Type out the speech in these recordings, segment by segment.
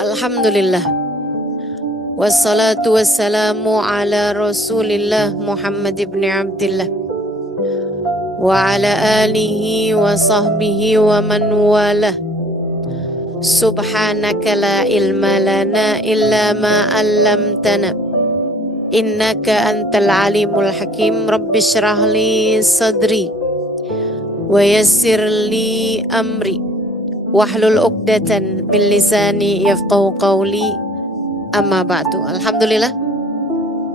Alhamdulillah. Wassalatu wassalamu ala Rasulillah Muhammad ibn Abdillah wa ala alihi wa sahbihi wa man walah. Subhanaka la ilma lana illa ma 'allamtana innaka antal alimul hakim. Rabbi shrah li sadri wa yassir li amri wahlul 'uqdatan min lisani yafqahu qawli. Amma ba'du. Alhamdulillah,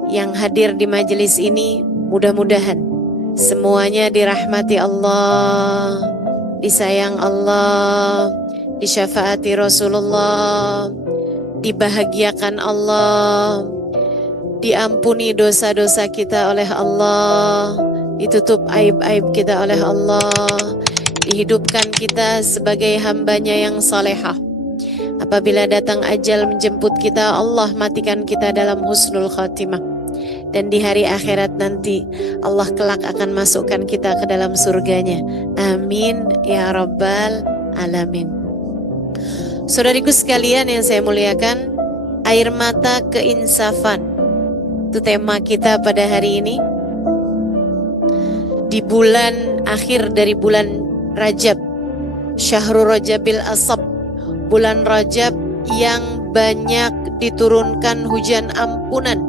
yang hadir di majelis ini mudah-mudahan semuanya dirahmati Allah, disayang Allah, disyafaati Rasulullah, dibahagiakan Allah, diampuni dosa-dosa kita oleh Allah, ditutup aib-aib kita oleh Allah, dihidupkan kita sebagai hambanya yang salehah. Apabila datang ajal menjemput kita, Allah matikan kita dalam husnul khatimah. Dan di hari akhirat nanti Allah kelak akan masukkan kita ke dalam surganya. Amin ya rabbal alamin. Saudariku sekalian yang saya muliakan, air mata keinsafan, itu tema kita pada hari ini. Di bulan akhir dari bulan Rajab, Syahrul Rajabil Asab, bulan Rajab yang banyak diturunkan hujan ampunan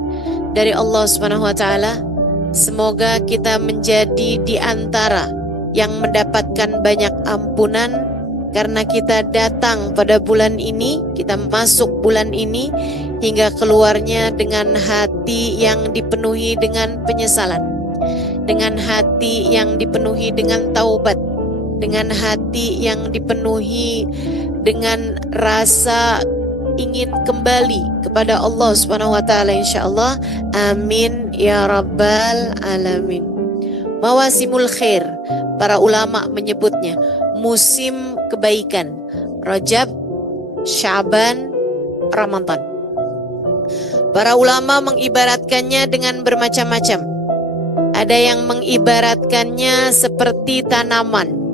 dari Allah Subhanahu wa taala. Semoga kita menjadi di antara yang mendapatkan banyak ampunan karena kita datang pada bulan ini, kita masuk bulan ini hingga keluarnya dengan hati yang dipenuhi dengan penyesalan, dengan hati yang dipenuhi dengan taubat, dengan hati yang dipenuhi dengan rasa ingin kembali kepada Allah Subhanahu wa taala insyaallah. Amin ya rabbal alamin. Mawasimul khair, para ulama menyebutnya musim kebaikan. Rajab, Sya'ban, Ramadan. Para ulama mengibaratkannya dengan bermacam-macam. Ada yang mengibaratkannya seperti tanaman.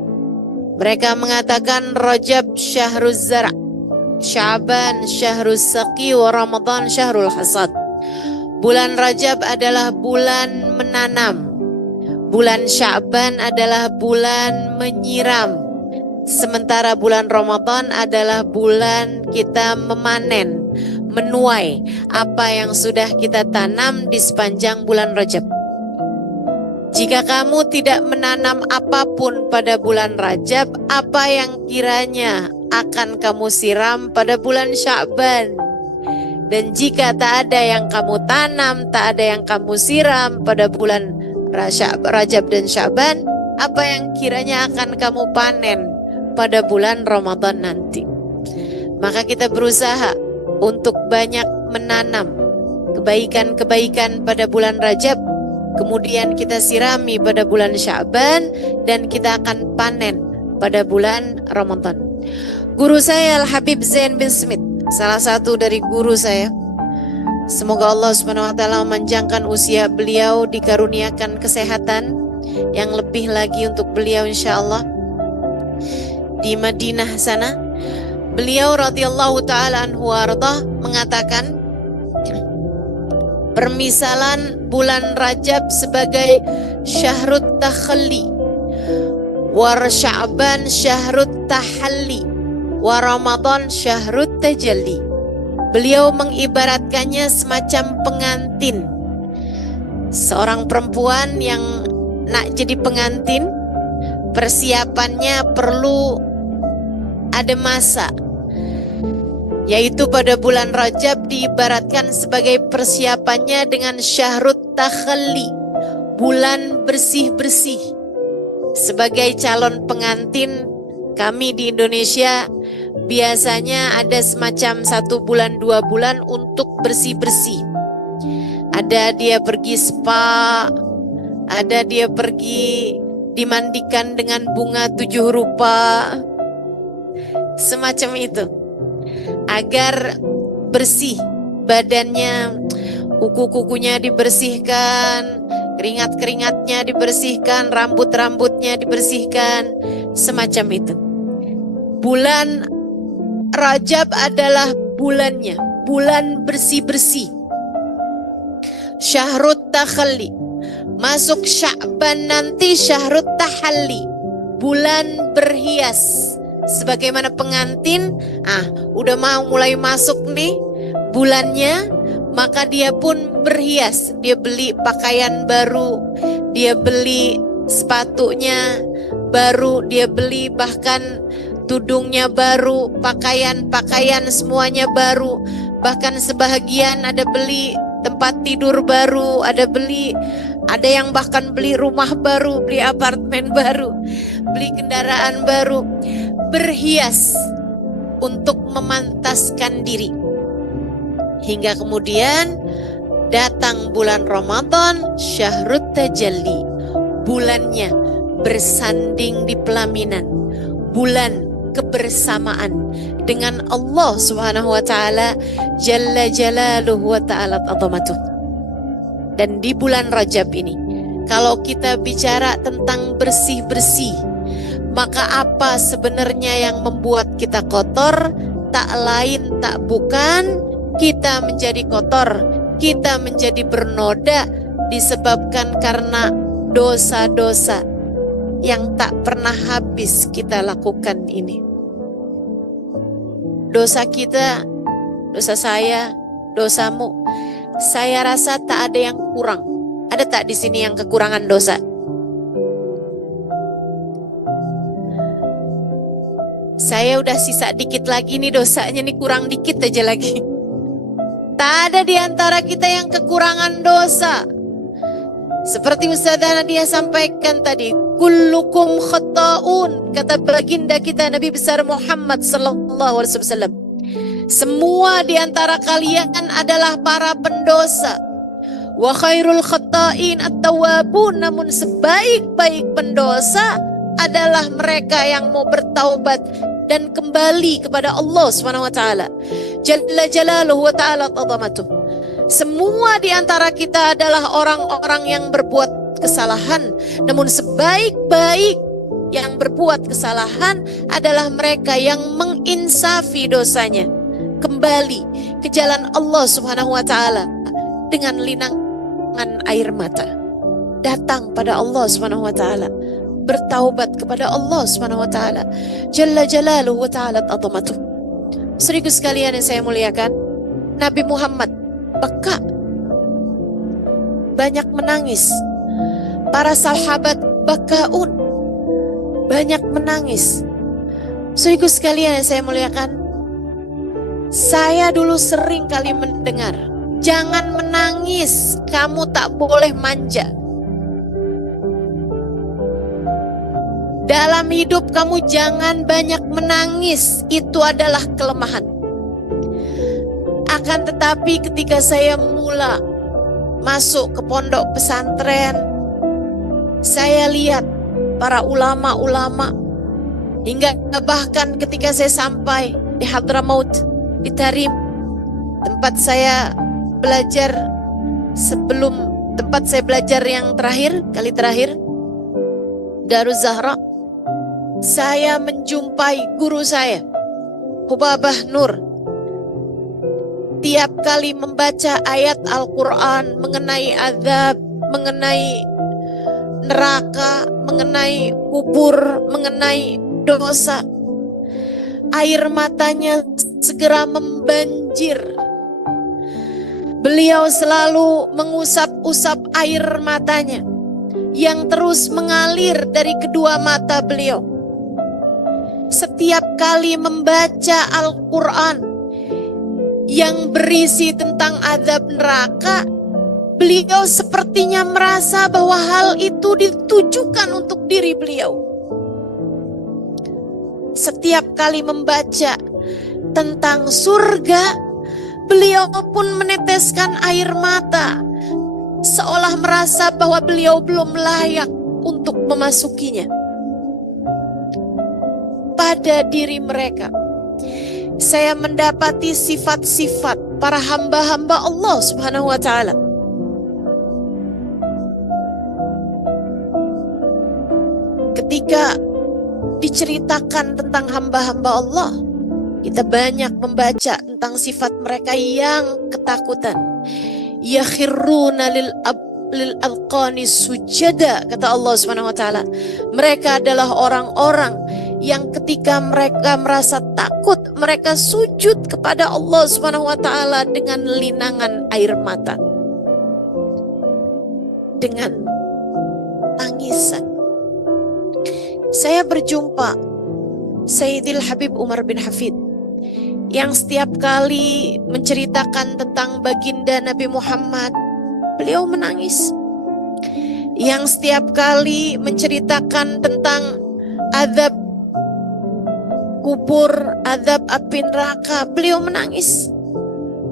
Mereka mengatakan Rajab syahruz zara', Sya'ban syahruz saqi, wa Ramadan syahrul hasad. Bulan Rajab adalah bulan menanam, bulan Sya'ban adalah bulan menyiram, sementara bulan Ramadan adalah bulan kita memanen, menuai apa yang sudah kita tanam di sepanjang bulan Rajab. Jika kamu tidak menanam apapun pada bulan Rajab, apa yang kiranya akan kamu siram pada bulan Sya'ban? Dan jika tak ada yang kamu tanam, tak ada yang kamu siram pada bulan Rajab dan Sya'ban, apa yang kiranya akan kamu panen pada bulan Ramadan nanti? Maka kita berusaha untuk banyak menanam kebaikan-kebaikan pada bulan Rajab, kemudian kita sirami pada bulan Sya'ban, dan kita akan panen pada bulan Ramadan. Guru saya Al-Habib Zain bin Smith, salah satu dari guru saya, semoga Allah Subhanahu wa taala memanjangkan usia beliau, dikaruniakan kesehatan yang lebih lagi untuk beliau insyaallah di Madinah sana. Beliau radhiyallahu taala anhu warḍah mengatakan, permisalan bulan Rajab sebagai syahrut takhalli, wa Sya'ban syahrut tahalli, wa Ramadan syahrut tajalli. Beliau mengibaratkannya semacam pengantin. Seorang perempuan yang nak jadi pengantin, persiapannya perlu ada masa, yaitu pada bulan Rajab diibaratkan sebagai persiapannya dengan syahrut takhalli, bulan bersih-bersih. Sebagai calon pengantin, kami di Indonesia biasanya ada semacam 1 bulan 2 bulan untuk bersih-bersih. Ada dia pergi spa, ada dia pergi dimandikan dengan bunga 7 rupa, semacam itu, agar bersih badannya, kuku-kukunya dibersihkan, keringat-keringatnya dibersihkan, rambut-rambutnya dibersihkan, semacam itu. Bulan Rajab adalah bulannya, bulan bersih-bersih. Syahrut takhalli. Masuk Sya'ban nanti syahrut tahalli, bulan berhias. Sebagaimana pengantin, udah mau mulai masuk nih bulannya, maka dia pun berhias. Dia beli pakaian baru, dia beli sepatunya baru, dia beli bahkan tudungnya baru, pakaian semuanya baru. Bahkan sebahagian ada beli tempat tidur baru, ada yang bahkan beli rumah baru, beli apartemen baru, beli kendaraan baru. Berhias untuk memantaskan diri. Hingga kemudian datang bulan Ramadan, syahrut tajalli. Bulannya bersanding di pelaminan, bulan kebersamaan dengan Allah Subhanahu wa taala jalla jalaluhu wa ta'ala azamatuh. Dan di bulan Rajab ini, kalau kita bicara tentang bersih-bersih, maka apa sebenarnya yang membuat kita kotor? Tak lain tak bukan kita menjadi kotor, kita menjadi bernoda disebabkan karena dosa-dosa yang tak pernah habis kita lakukan ini. Dosa kita, dosa saya, dosamu, saya rasa tak ada yang kurang. Ada tak di sini yang kekurangan dosa? Saya udah sisa dikit lagi nih dosanya nih, kurang dikit aja lagi. Tak ada di antara kita yang kekurangan dosa. Seperti Ustazah Nadia sampaikan tadi, kullukum khata'un, kata baginda kita Nabi besar Muhammad sallallahu alaihi wasallam. Semua di antara kalian adalah para pendosa. Wa khairul khata'in at-tawwabun, namun sebaik-baik pendosa adalah mereka yang mau bertaubat dan kembali kepada Allah Subhanahu wa taala. Jalla jalaluhu wa ta'ala azamatuh. Semua di antara kita adalah orang-orang yang berbuat kesalahan, namun sebaik-baik yang berbuat kesalahan adalah mereka yang menginsafi dosanya, kembali ke jalan Allah Subhanahu wa taala dengan linangan air mata, datang pada Allah Subhanahu wa taala, bertaubat kepada Allah Subhanahu wa taala jalla jalaluhu wa ta'ala azamatuh. Seribu sekalian yang saya muliakan, Nabi Muhammad beka, banyak menangis. Para sahabat bakaun, banyak menangis. Seribu sekalian yang saya muliakan, saya dulu sering kali mendengar, jangan menangis, kamu tak boleh manja. Dalam hidup kamu jangan banyak menangis, itu adalah kelemahan. Akan tetapi ketika saya mula masuk ke pondok pesantren, saya lihat para ulama-ulama, hingga bahkan ketika saya sampai di Hadramaut, di Tarim, tempat saya belajar sebelum tempat saya belajar yang terakhir, kali terakhir, Daruz Zahra, saya menjumpai guru saya, Hubabah Nur. Tiap kali membaca ayat Al-Quran mengenai azab, mengenai neraka, mengenai kubur, mengenai dosa, air matanya segera membanjir. Beliau selalu mengusap-usap air matanya yang terus mengalir dari kedua mata beliau. Setiap kali membaca Al-Quran yang berisi tentang azab neraka, beliau sepertinya merasa bahwa hal itu ditujukan untuk diri beliau. Setiap kali membaca tentang surga, beliau pun meneteskan air mata, seolah merasa bahwa beliau belum layak untuk memasukinya. Pada diri mereka, saya mendapati sifat-sifat para hamba-hamba Allah Subhanahu wa ta'ala. Ketika diceritakan tentang hamba-hamba Allah, Kita banyak membaca tentang sifat mereka yang ketakutan. Yakhiruna lil alqani sujada, kata Allah Subhanahu wa taala. Mereka adalah orang-orang yang ketika mereka merasa takut, mereka sujud kepada Allah Subhanahu wa taala dengan linangan air mata, dengan tangisan. Saya berjumpa Sayyidil Habib Umar bin Hafid yang setiap kali menceritakan tentang baginda Nabi Muhammad, beliau menangis. Yang setiap kali menceritakan tentang azab kubur, azab api neraka, beliau menangis.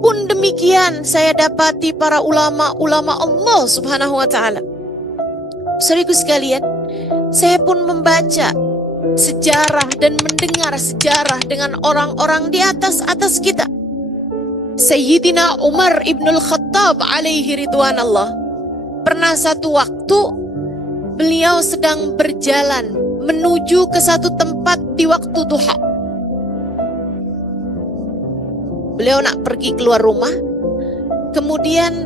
Pun demikian saya dapati para ulama-ulama Allah Subhanahu wa taala. Saudaraku sekalian, saya pun membaca sejarah dan mendengar sejarah dengan orang-orang di atas kita. Sayyidina Umar ibnul Khattab alaihi ridwanallah, pernah satu waktu beliau sedang berjalan menuju ke satu tempat di waktu duha. Beliau nak pergi keluar rumah, kemudian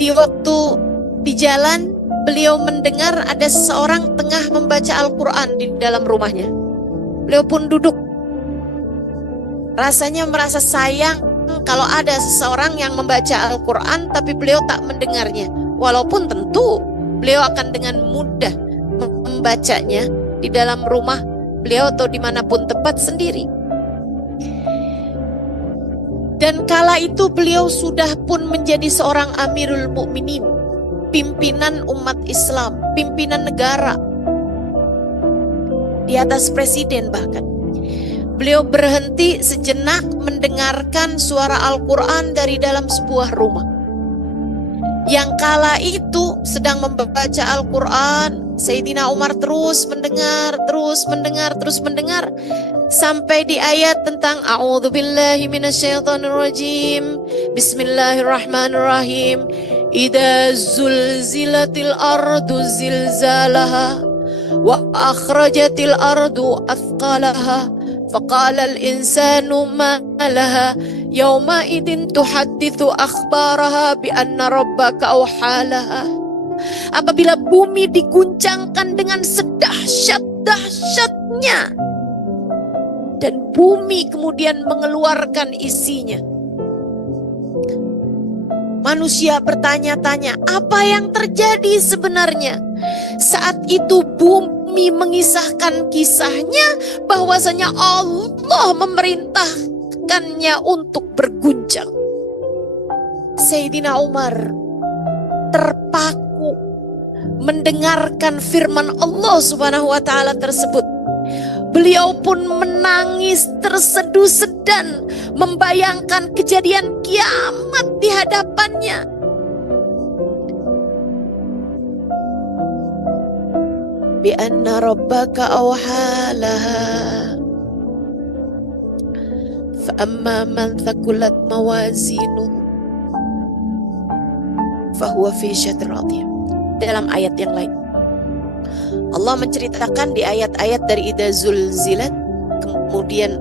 di waktu di jalan beliau mendengar ada seseorang tengah membaca Al-Quran di dalam rumahnya. Beliau pun duduk. Rasanya merasa sayang kalau ada seseorang yang membaca Al-Quran tapi beliau tak mendengarnya. Walaupun tentu beliau akan dengan mudah membacanya di dalam rumah beliau atau dimanapun tempat sendiri. Dan kala itu beliau sudah pun menjadi seorang Amirul Mukminin, pimpinan umat Islam, pimpinan negara, di atas presiden bahkan. Beliau berhenti sejenak mendengarkan suara Al-Quran dari dalam sebuah rumah. Yang kala itu sedang membaca Al-Quran, Sayyidina Umar terus mendengar, sampai di ayat tentang A'udzubillahi minasyaitonirrajim, Bismillahirrahmanirrahim, Idza zulzilatil ardu zilzalaha wa akhrajatil ardu athqalaha faqala al-insanu ma laha yawma idin tuhadditsu akhbaraha bi anna rabbaka awhalaha. Apabila bumi diguncangkan dengan sedahsyat-dahsyatnya dan bumi kemudian mengeluarkan isinya, manusia bertanya-tanya, apa yang terjadi sebenarnya? Saat itu bumi mengisahkan kisahnya bahwasanya Allah memerintahkannya untuk berguncang. Sayyidina Umar terpaku mendengarkan firman Allah Subhanahu wa taala tersebut. Beliau pun menangis terseduh-sedan membayangkan kejadian kiamat di hadapannya. Bi anna rabbaka awhalaha fa amma man thaqulat mawazinuhu fa huwa fi syadrin radiyah. Dalam ayat yang lain Allah menceritakan di ayat-ayat dari Idza zulzilat, kemudian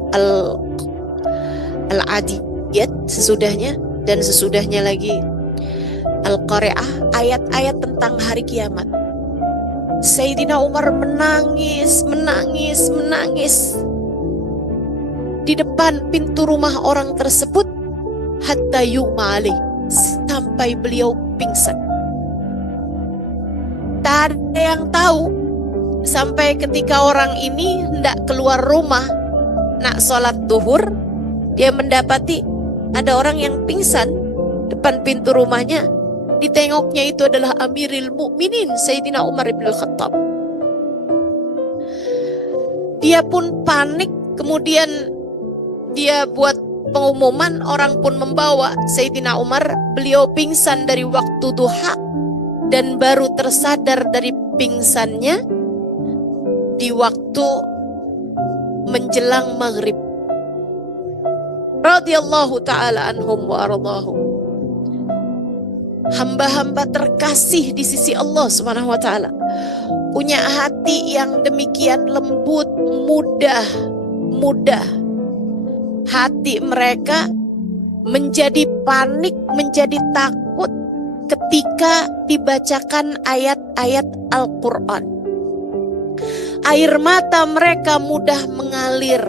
Al-Adiyat sesudahnya, dan sesudahnya lagi Al-Qari'ah, ayat-ayat tentang hari kiamat. Sayyidina Umar menangis di depan pintu rumah orang tersebut hatta yughma alaih, sampai beliau pingsan. Tak ada yang tahu sampai ketika orang ini hendak keluar rumah nak sholat duhur, dia mendapati ada orang yang pingsan depan pintu rumahnya. Ditengoknya itu adalah Amirul Mukminin Sayyidina Umar bin Khattab. Dia pun panik, kemudian dia buat pengumuman, orang pun membawa Sayyidina Umar. Beliau pingsan dari waktu duha dan baru tersadar dari pingsannya di waktu menjelang maghrib. Radhiyallahu ta'ala anhum wa ardhahum. Hamba-hamba terkasih di sisi Allah Subhanahu wa taala, punya hati yang demikian lembut, mudah, hati mereka menjadi panik, menjadi takut ketika dibacakan ayat-ayat Al-Quran. Air mata mereka mudah mengalir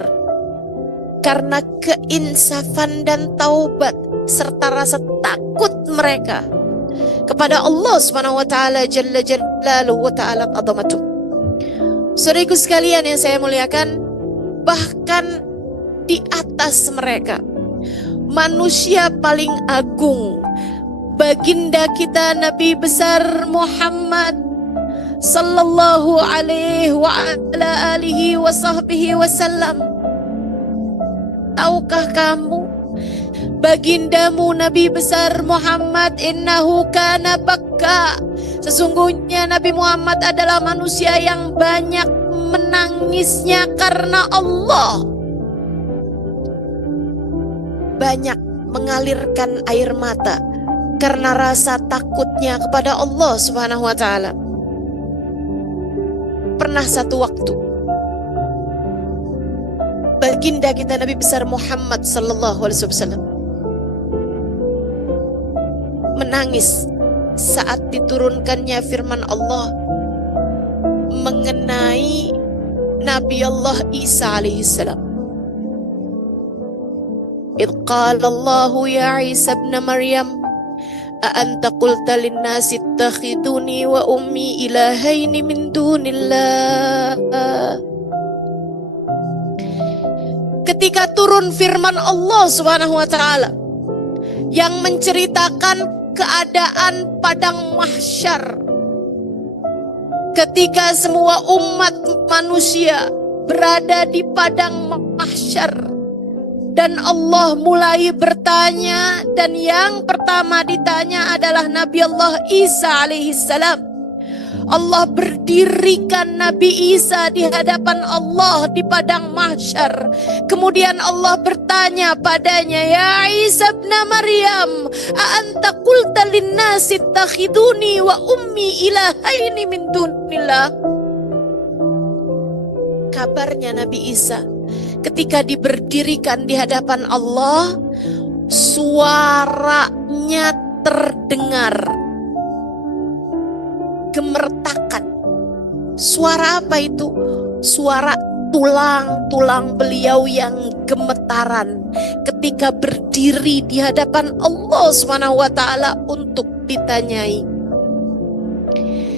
karena keinsafan dan taubat serta rasa takut mereka kepada Allah Subhanahu wa taala jalla jalaluhu wa ta'ala azamatuh. Saudaraku sekalian yang saya muliakan, bahkan di atas mereka manusia paling agung, baginda kita Nabi besar Muhammad sallallahu alaihi wa ala alihi wa sahbihi wasallam. Tahukah kamu, bagindamu Nabi besar Muhammad innahu kana bakka, sesungguhnya Nabi Muhammad adalah manusia yang banyak menangisnya karena Allah, banyak mengalirkan air mata karena rasa takutnya kepada Allah Subhanahu wa taala. Pernah satu waktu baginda kita Nabi besar Muhammad sallallahu alaihi wasallam menangis saat diturunkannya firman Allah mengenai Nabi Allah Isa alaihi salam. Idh qala Allah ya Isa ibn Maryam a anta qulta lin-nasi ittakhiduni wa ummi ilahaini min dunillah. Ketika turun firman Allah Subhanahu wa taala yang menceritakan keadaan padang mahsyar, ketika semua umat manusia berada di padang mahsyar dan Allah mulai bertanya, dan yang pertama ditanya adalah Nabi Allah Isa alaihi salam. Allah berdirikan Nabi Isa di hadapan Allah di padang mahsyar. Kemudian Allah bertanya padanya, ya Isa ibn Maryam, a anta qulta lin-nasi ittakhiduni wa ummi ilahaini min dunillah. Kabarnya Nabi Isa ketika diberdirikan di hadapan Allah, suaranya terdengar gemertakan. Suara apa itu? Suara tulang-tulang beliau yang gemetaran ketika berdiri di hadapan Allah Subhanahu wa taala untuk ditanyai.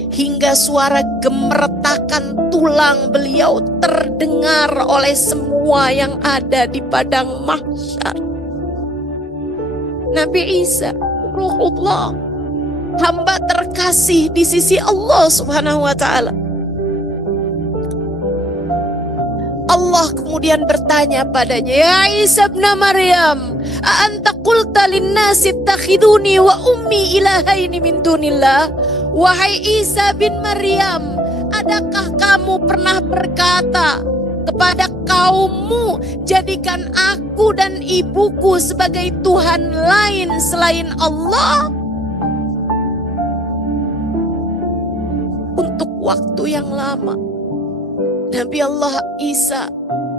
Hingga suara gemertakan tulang beliau terdengar oleh semua yang ada di padang mahsyar. Nabi Isa, Ruhullah, hamba terkasih di sisi Allah Subhanahu wa taala. Allah kemudian bertanya padanya, ya Isa ibn Maryam, a anta qulta lin-nasi ittakhiduni wa ummi ilahaini min dunillah. Wahai Isa bin Maryam, adakah kamu pernah berkata kepada kaummu, jadikan aku dan ibuku sebagai Tuhan lain selain Allah? Untuk waktu yang lama Nabi Allah Isa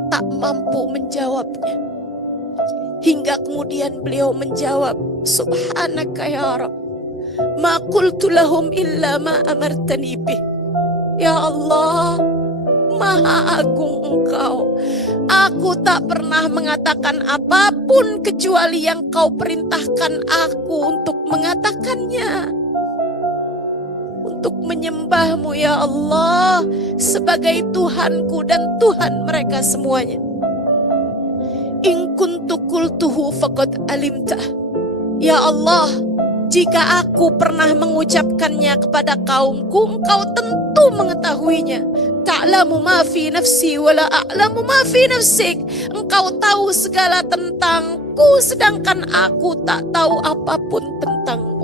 tak mampu menjawabnya, hingga kemudian beliau menjawab, subhanaka ya Rabb, ma qultu lahum illa ma amartani bih. Ya Allah, Maha Agung Engkau, aku tak pernah mengatakan apapun kecuali yang Kau perintahkan aku untuk mengatakannya, untuk menyembah-Mu ya Allah sebagai Tuhanku dan Tuhan mereka semuanya. In kuntu qultuhu faqad alimtah. Ya Allah, jika aku pernah mengucapkannya kepada kaumku, Engkau tentu mengetahuinya. Ta'lamu ma fi nafsi wa la a'lamu ma fi nafsik. Engkau tahu segala tentangku, sedangkan aku tak tahu apapun tentangmu.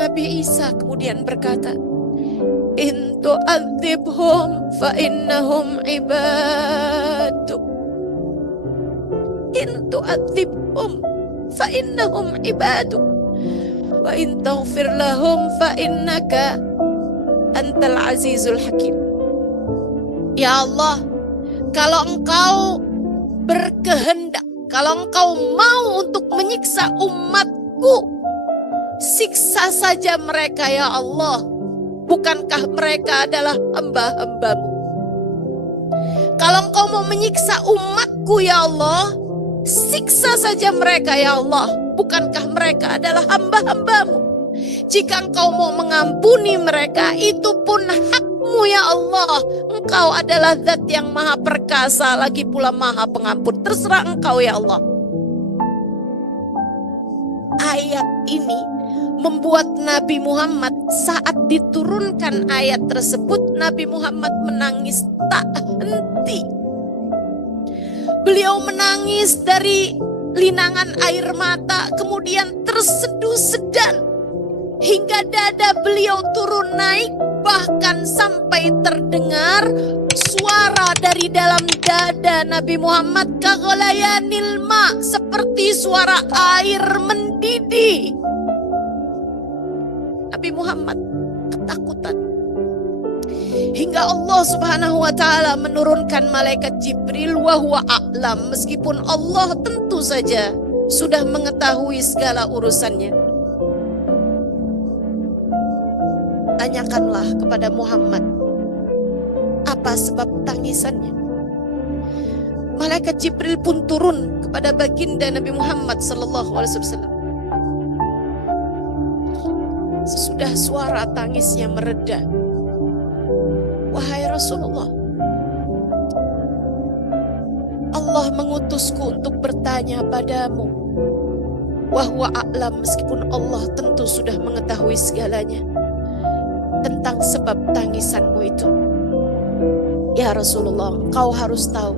Nabi Isa kemudian berkata, in tu'adzibhum fa innahum ibaduk. In tu'adzibhum fa innahum ibaduk wa in taghfir lahum fa innaka antal azizul hakim. Ya Allah, Kalau engkau berkehendak, kalau engkau mau untuk menyiksa umatku, siksa saja mereka ya Allah. Bukankah mereka adalah hamba-hambamu? Kalau engkau mau menyiksa umatku ya Allah, siksa saja mereka ya Allah. Bukankah mereka adalah hamba-hambamu? Jika engkau mau mengampuni mereka, itu pun hakmu ya Allah. Engkau adalah zat yang maha perkasa, lagi pula maha pengampun. Terserah engkau ya Allah. Ayat ini membuat Nabi Muhammad saat diturunkan ayat tersebut, Nabi Muhammad menangis tak henti. Beliau menangis dari linangan air mata, kemudian terseduh sedan hingga dada beliau turun naik, bahkan sampai terdengar suara dari dalam dada Nabi Muhammad kaghalayanil ma, seperti suara air mendidih. Nabi Muhammad ketakutan hingga Allah Subhanahu wa taala menurunkan malaikat Jibril wa huwa a'lam, meskipun Allah tentu saja sudah mengetahui segala urusannya. Tanyakanlah kepada Muhammad apa sebab tangisannya. Malaikat Jibril pun turun kepada baginda Nabi Muhammad sallallahu alaihi wasallam. Sesudah suara tangisnya mereda, wahai Rasulullah, Allah mengutusku untuk bertanya padamu. Wa huwa a'lam, meskipun Allah tentu sudah mengetahui segalanya tentang sebab tangisanmu itu. Ya Rasulullah, engkau harus tahu,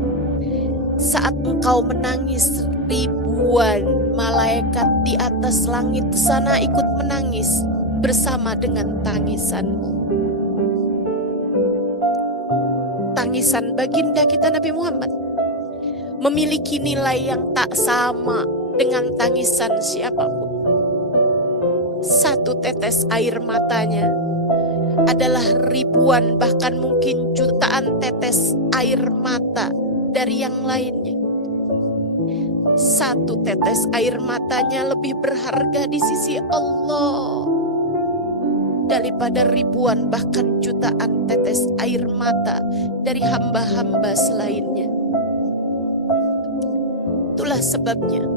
saat engkau menangis, ribuan malaikat di atas langit sana ikut menangis bersama dengan tangisanmu. Tangisan baginda kita Nabi Muhammad memiliki nilai yang tak sama dengan tangisan siapapun. Satu tetes air matanya adalah ribuan, bahkan mungkin jutaan tetes air mata dari yang lainnya. Satu tetes air matanya lebih berharga di sisi Allah daripada ribuan bahkan jutaan tetes air mata dari hamba-hamba selainnya. Itulah sebabnya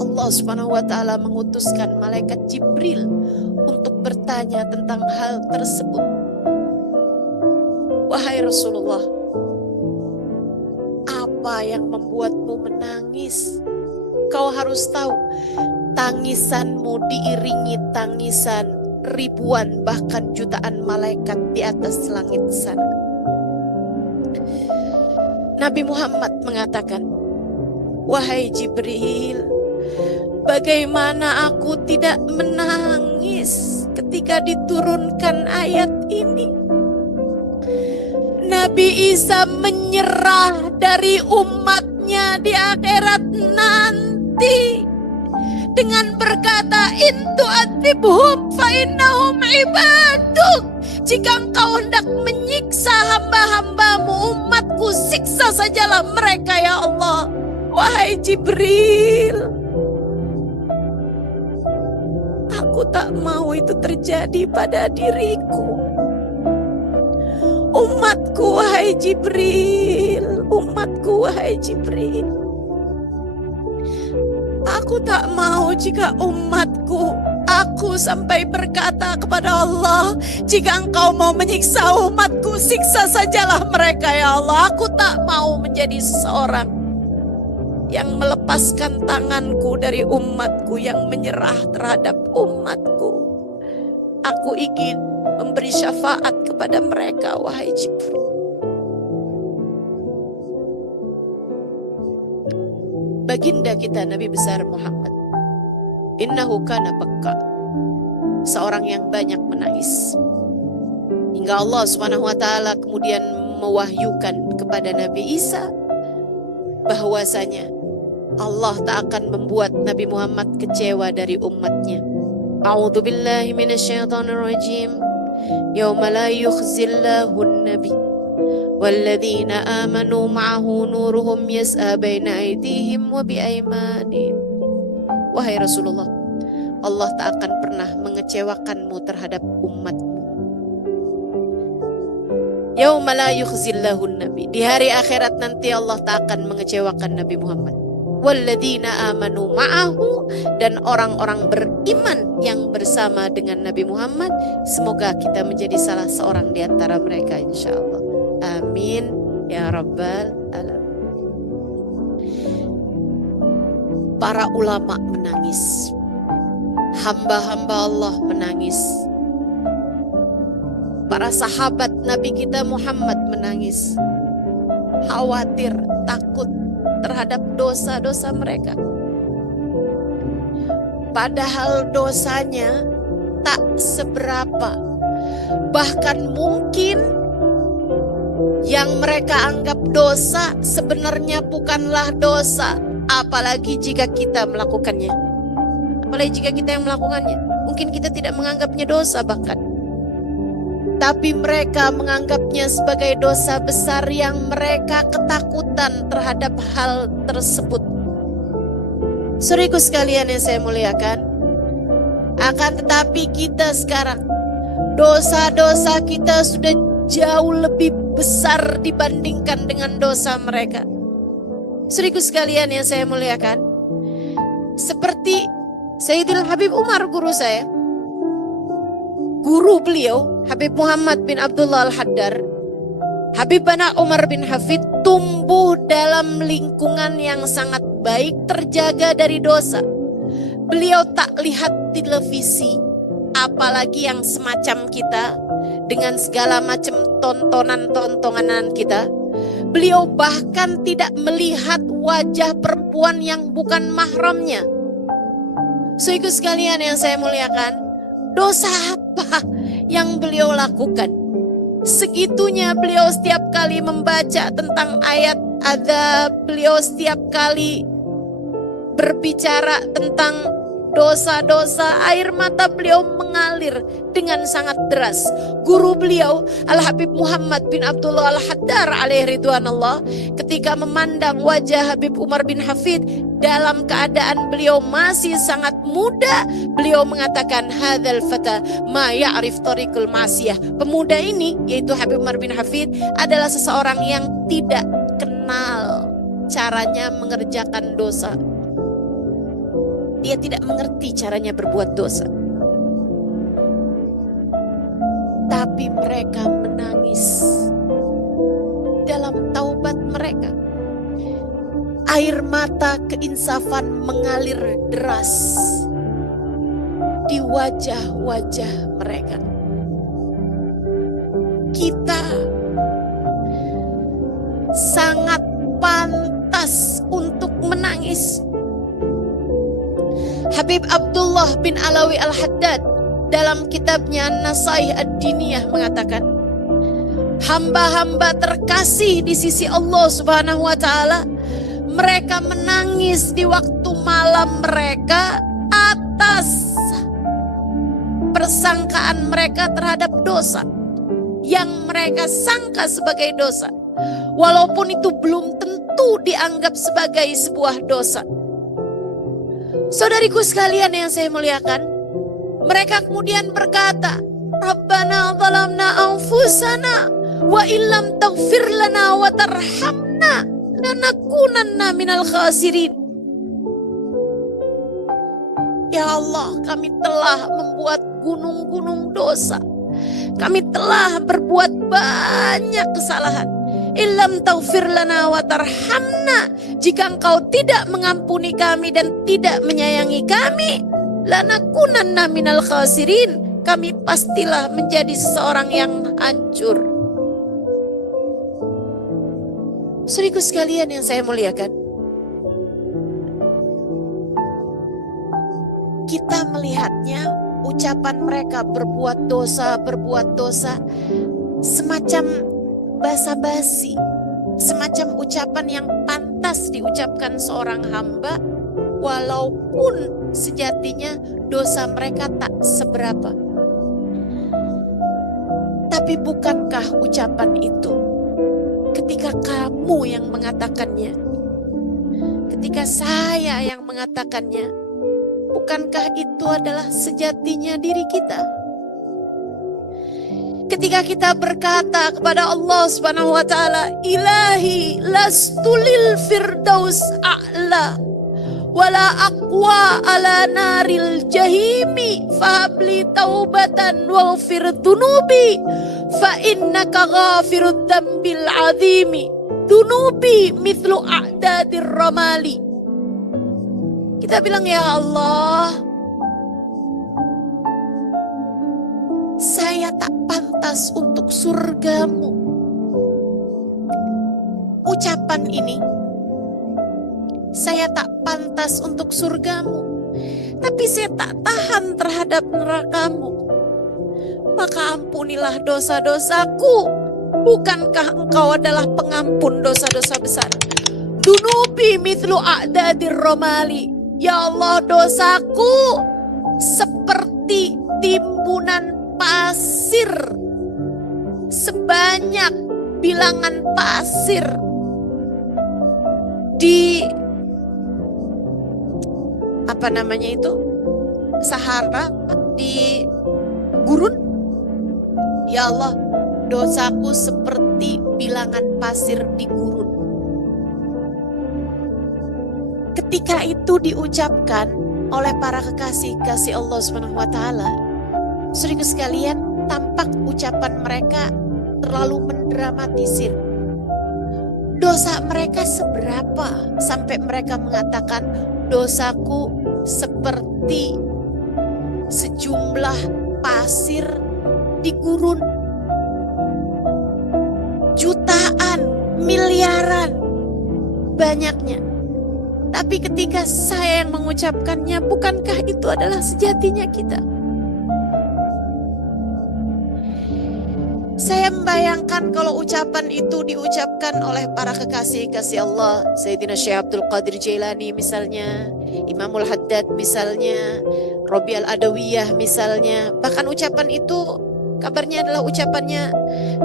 Allah Subhanahu wa taala mengutuskan malaikat Jibril untuk bertanya tentang hal tersebut. Wahai Rasulullah, apa yang membuatmu menangis? Kau harus tahu, tangisanmu diiringi tangisan ribuan bahkan jutaan malaikat di atas langit sana. Nabi Muhammad mengatakan, wahai Jibril, bagaimana aku tidak menangis ketika diturunkan ayat ini? Nabi Isa menyerah dari umatnya di akhirat nanti dengan berkata, in tu'adzibhum fa innahum ibaduk. Jika engkau hendak menyiksa hamba-hambamu, umatku, siksa sajalah mereka ya Allah. Wahai Jibril, aku tak mau itu terjadi pada diriku. Umatku wahai Jibril, umatku wahai Jibril. Aku tak mau jika umatku, aku sampai berkata kepada Allah, jika engkau mau menyiksa umatku, siksa sajalah mereka ya Allah. Aku tak mau menjadi seseorang yang melepaskan tanganku dari umatku, yang menyerah terhadap umatku. Aku ingin memberi syafaat kepada mereka, wahai Jibril. Baginda kita Nabi besar Muhammad, innahu kana bakka, seorang yang banyak menangis. Hingga Allah Subhanahu wa taala kemudian mewahyukan kepada Nabi Isa bahwasanya Allah tak akan membuat Nabi Muhammad kecewa dari umatnya. A'udzu billahi minasyaitonir rajim. Yauma la yukhzillahu an-nabi walladzina amanu ma'ahu nuruhum yas'a baina aydihim wa biaimanihim. Wahai Rasulullah, Allah tak akan pernah mengecewakanmu terhadap umatmu. Yauma la yukhzillahun nabi. Di hari akhirat nanti Allah tak akan mengecewakan Nabi Muhammad. Walladzina amanu ma'ahu, dan orang-orang beriman yang bersama dengan Nabi Muhammad. Semoga kita menjadi salah seorang di antara mereka insyaallah. Amin ya rabbal alamin. Para ulama menangis. Hamba-hamba Allah menangis. Para sahabat Nabi kita Muhammad menangis. Khawatir, takut terhadap dosa-dosa mereka. Padahal dosanya tak seberapa. Bahkan mungkin yang mereka anggap dosa sebenarnya bukanlah dosa. Apalagi jika kita melakukannya. Apalagi jika kita yang melakukannya. Mungkin kita tidak menganggapnya dosa bahkan. Tapi mereka menganggapnya sebagai dosa besar yang mereka ketakutan terhadap hal tersebut. Saudaraku sekalian yang saya muliakan, akan tetapi kita sekarang, dosa-dosa kita sudah jauh lebih besar dibandingkan dengan dosa mereka. Saudaraku sekalian yang saya muliakan, seperti Sayyidil Habib Umar, guru saya, guru beliau Habib Muhammad bin Abdullah Al-Haddar, Habib Bana Umar bin Hafid, tumbuh dalam lingkungan yang sangat baik, terjaga dari dosa. Beliau tak lihat televisi, apalagi yang semacam kita, dengan segala macam tontonan-tontonan kita. Beliau bahkan tidak melihat wajah perempuan yang bukan mahramnya. Saudaraku sekalian yang saya muliakan, dosa apa yang beliau lakukan? Segitunya beliau setiap kali membaca tentang ayat azab, beliau setiap kali berbicara tentang dosa-dosa, air mata beliau mengalir dengan sangat deras. Guru beliau Al-Habib Muhammad bin Abdullah Al-Haddar alaihi ridwanullah, ketika memandang wajah Habib Umar bin Hafid dalam keadaan beliau masih sangat muda, beliau mengatakan, hadzal fata ma ya'rif tariqul ma'siyah. Pemuda ini, yaitu Habib Umar bin Hafid, adalah seseorang yang tidak kenal caranya mengerjakan dosa. Dia tidak mengerti caranya berbuat dosa. Tapi mereka menangis dalam taubat mereka. Air mata keinsafan mengalir deras di wajah-wajah mereka. Kita sangat pantas untuk menangis. Habib Abdullah bin Alawi Al-Haddad dalam kitabnya Nasaih Ad-Diniyah mengatakan, hamba-hamba terkasih di sisi Allah Subhanahu wa taala, mereka menangis di waktu malam mereka atas persangkaan mereka terhadap dosa yang mereka sangka sebagai dosa, walaupun itu belum tentu dianggap sebagai sebuah dosa. Saudariku sekalian yang saya muliakan, mereka kemudian berkata, Rabbana zalamna anfusana wa illam taghfir lana wa tarhamna lanakunanna minal khasirin. Ya Allah, kami telah membuat gunung-gunung dosa. Kami telah berbuat banyak kesalahan. Illam taghfir lana wa tarhamna, jika engkau tidak mengampuni kami dan tidak menyayangi kami, lanakunanna minal khasirin, kami pastilah menjadi seseorang yang hancur. Saudaraku sekalian yang saya muliakan, kita melihatnya ucapan mereka berbuat dosa semacam basa-basi, semacam ucapan yang pantas diucapkan seorang hamba, walaupun sejatinya dosa mereka tak seberapa. Tapi bukankah ucapan itu ketika kamu yang mengatakannya, ketika saya yang mengatakannya, bukankah itu adalah sejatinya diri kita? Ketika kita berkata kepada Allah Subhanahu wa taala, Ilahi lastu lil firdaus a'la wala aqwa ala naril jahimi fahabli taubatan waghfir dunubi fa innaka ghafirud dambil azimi dunubi mithlu a'dadir ramali. Kita bilang, ya Allah, saya tak pantas untuk surgamu. Ucapan ini, saya tak pantas untuk surgamu, tapi saya tak tahan terhadap nerakamu. Maka ampunilah dosa-dosaku. Bukankah engkau adalah pengampun dosa-dosa besar? Dunubi mithlu a'dadir romali. Ya Allah, dosaku seperti timbunan pasir, sebanyak bilangan pasir di Sahara, di gurun. Ya Allah, dosaku seperti bilangan pasir di gurun. Ketika itu diucapkan oleh para kekasih-kasih Allah Subhanahu wa taala, saudara sekalian, tampak ucapan mereka terlalu mendramatisir. Dosa mereka seberapa sampai mereka mengatakan dosaku seperti sejumlah pasir di gurun. Jutaan, miliaran, banyaknya. Tapi ketika saya yang mengucapkannya, bukankah itu adalah sejatinya kita? Saya membayangkan kalau ucapan itu diucapkan oleh para kekasih-kasih Allah, Sayyidina Syekh Abdul Qadir Jailani misalnya, Imamul Haddad misalnya, Robi Al-Adawiyah misalnya. Bahkan ucapan itu kabarnya adalah ucapannya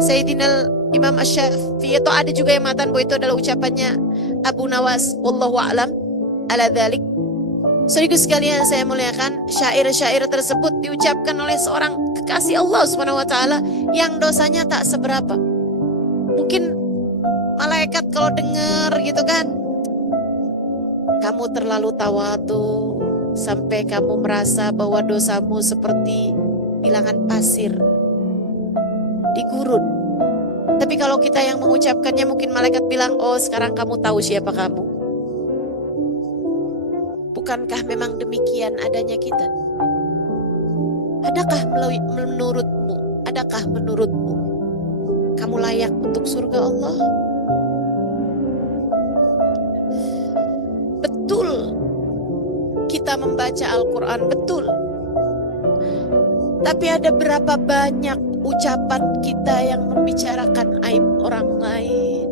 Sayyidina Imam Asy-Syafi'i, atau ada juga yang mengatakan bahwa itu adalah ucapannya Abu Nawas, wallahu a'lam ala dzalik. Saudaraku sekalian saya muliakan, syair-syair tersebut diucapkan oleh seorang kekasih Allah Subhanahu wa taala yang dosanya tak seberapa. Mungkin malaikat kalau dengar gitu kan, kamu terlalu tawadu sampai kamu merasa bahwa dosamu seperti bilangan pasir di gurun. Tapi kalau kita yang mengucapkannya, mungkin malaikat bilang, oh sekarang kamu tahu siapa kamu. Bukankah memang demikian adanya kita? Adakah menurutmu kamu layak untuk surga Allah? Betul kita membaca Al-Quran, betul. Tapi ada berapa banyak ucapan kita yang membicarakan aib orang lain?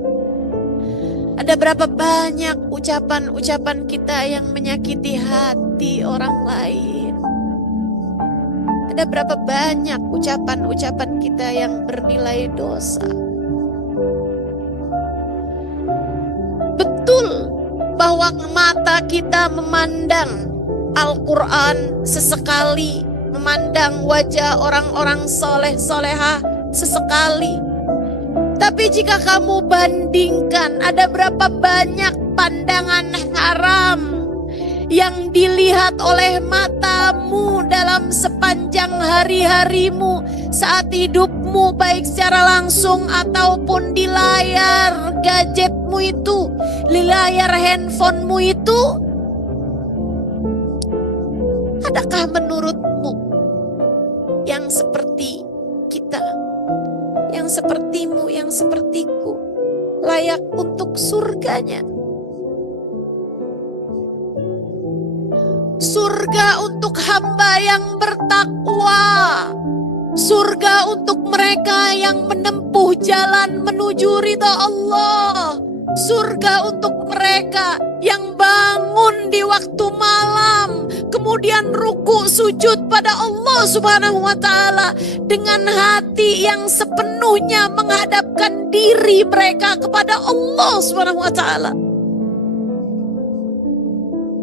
Ada berapa banyak ucapan-ucapan kita yang menyakiti hati orang lain? Ada berapa banyak ucapan-ucapan kita yang bernilai dosa? Betul bahwa mata kita memandang Al-Quran sesekali, memandang wajah orang-orang soleh-solehah sesekali. Tapi jika kamu bandingkan, ada berapa banyak pandangan haram yang dilihat oleh matamu dalam sepanjang hari-harimu, saat hidupmu, baik secara langsung ataupun di layar gadgetmu itu, di layar handphonemu itu. Adakah menurutmu yang seperti kita, yang sepertimu, yang sepertiku, layak untuk surganya? Surga untuk hamba yang bertakwa, surga untuk mereka yang menempuh jalan menuju ridha Allah, Surga untuk mereka yang bangun di waktu malam, kemudian ruku sujud pada Allah Subhanahu wa Ta'ala dengan hati yang sepenuhnya menghadapkan diri mereka kepada Allah Subhanahu wa Ta'ala.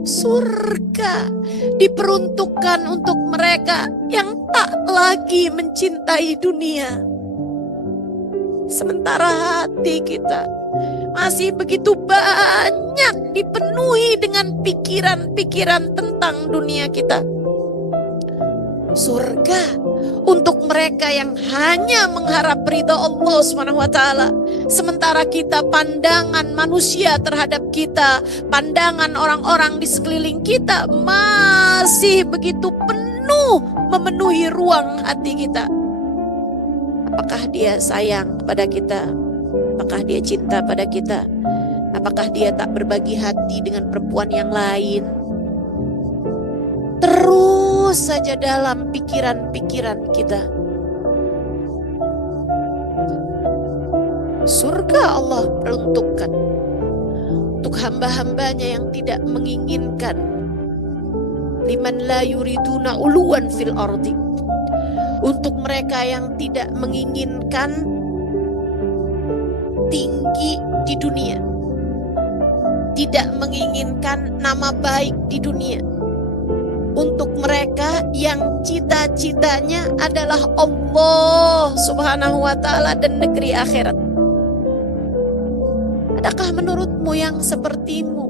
Surga diperuntukkan untuk mereka yang tak lagi mencintai dunia. Sementara hati kita masih begitu banyak dipenuhi dengan pikiran-pikiran tentang dunia kita. Surga untuk mereka yang hanya mengharap ridha Allah Subhanahu wa Ta'ala. Sementara kita, pandangan manusia terhadap kita, pandangan orang-orang di sekeliling kita masih begitu penuh memenuhi ruang hati kita. Apakah dia sayang kepada kita? Apakah dia cinta pada kita? Apakah dia tak berbagi hati dengan perempuan yang lain? Terus saja dalam pikiran-pikiran kita. Surga Allah peruntukkan untuk hamba-hambanya yang tidak menginginkan, liman la yuriduna uluwan fil ardi, untuk mereka yang tidak menginginkan tinggi di dunia, tidak menginginkan nama baik di dunia, untuk mereka yang cita-citanya adalah Allah Subhanahu wa Ta'ala dan negeri akhirat. Adakah menurutmu yang sepertimu,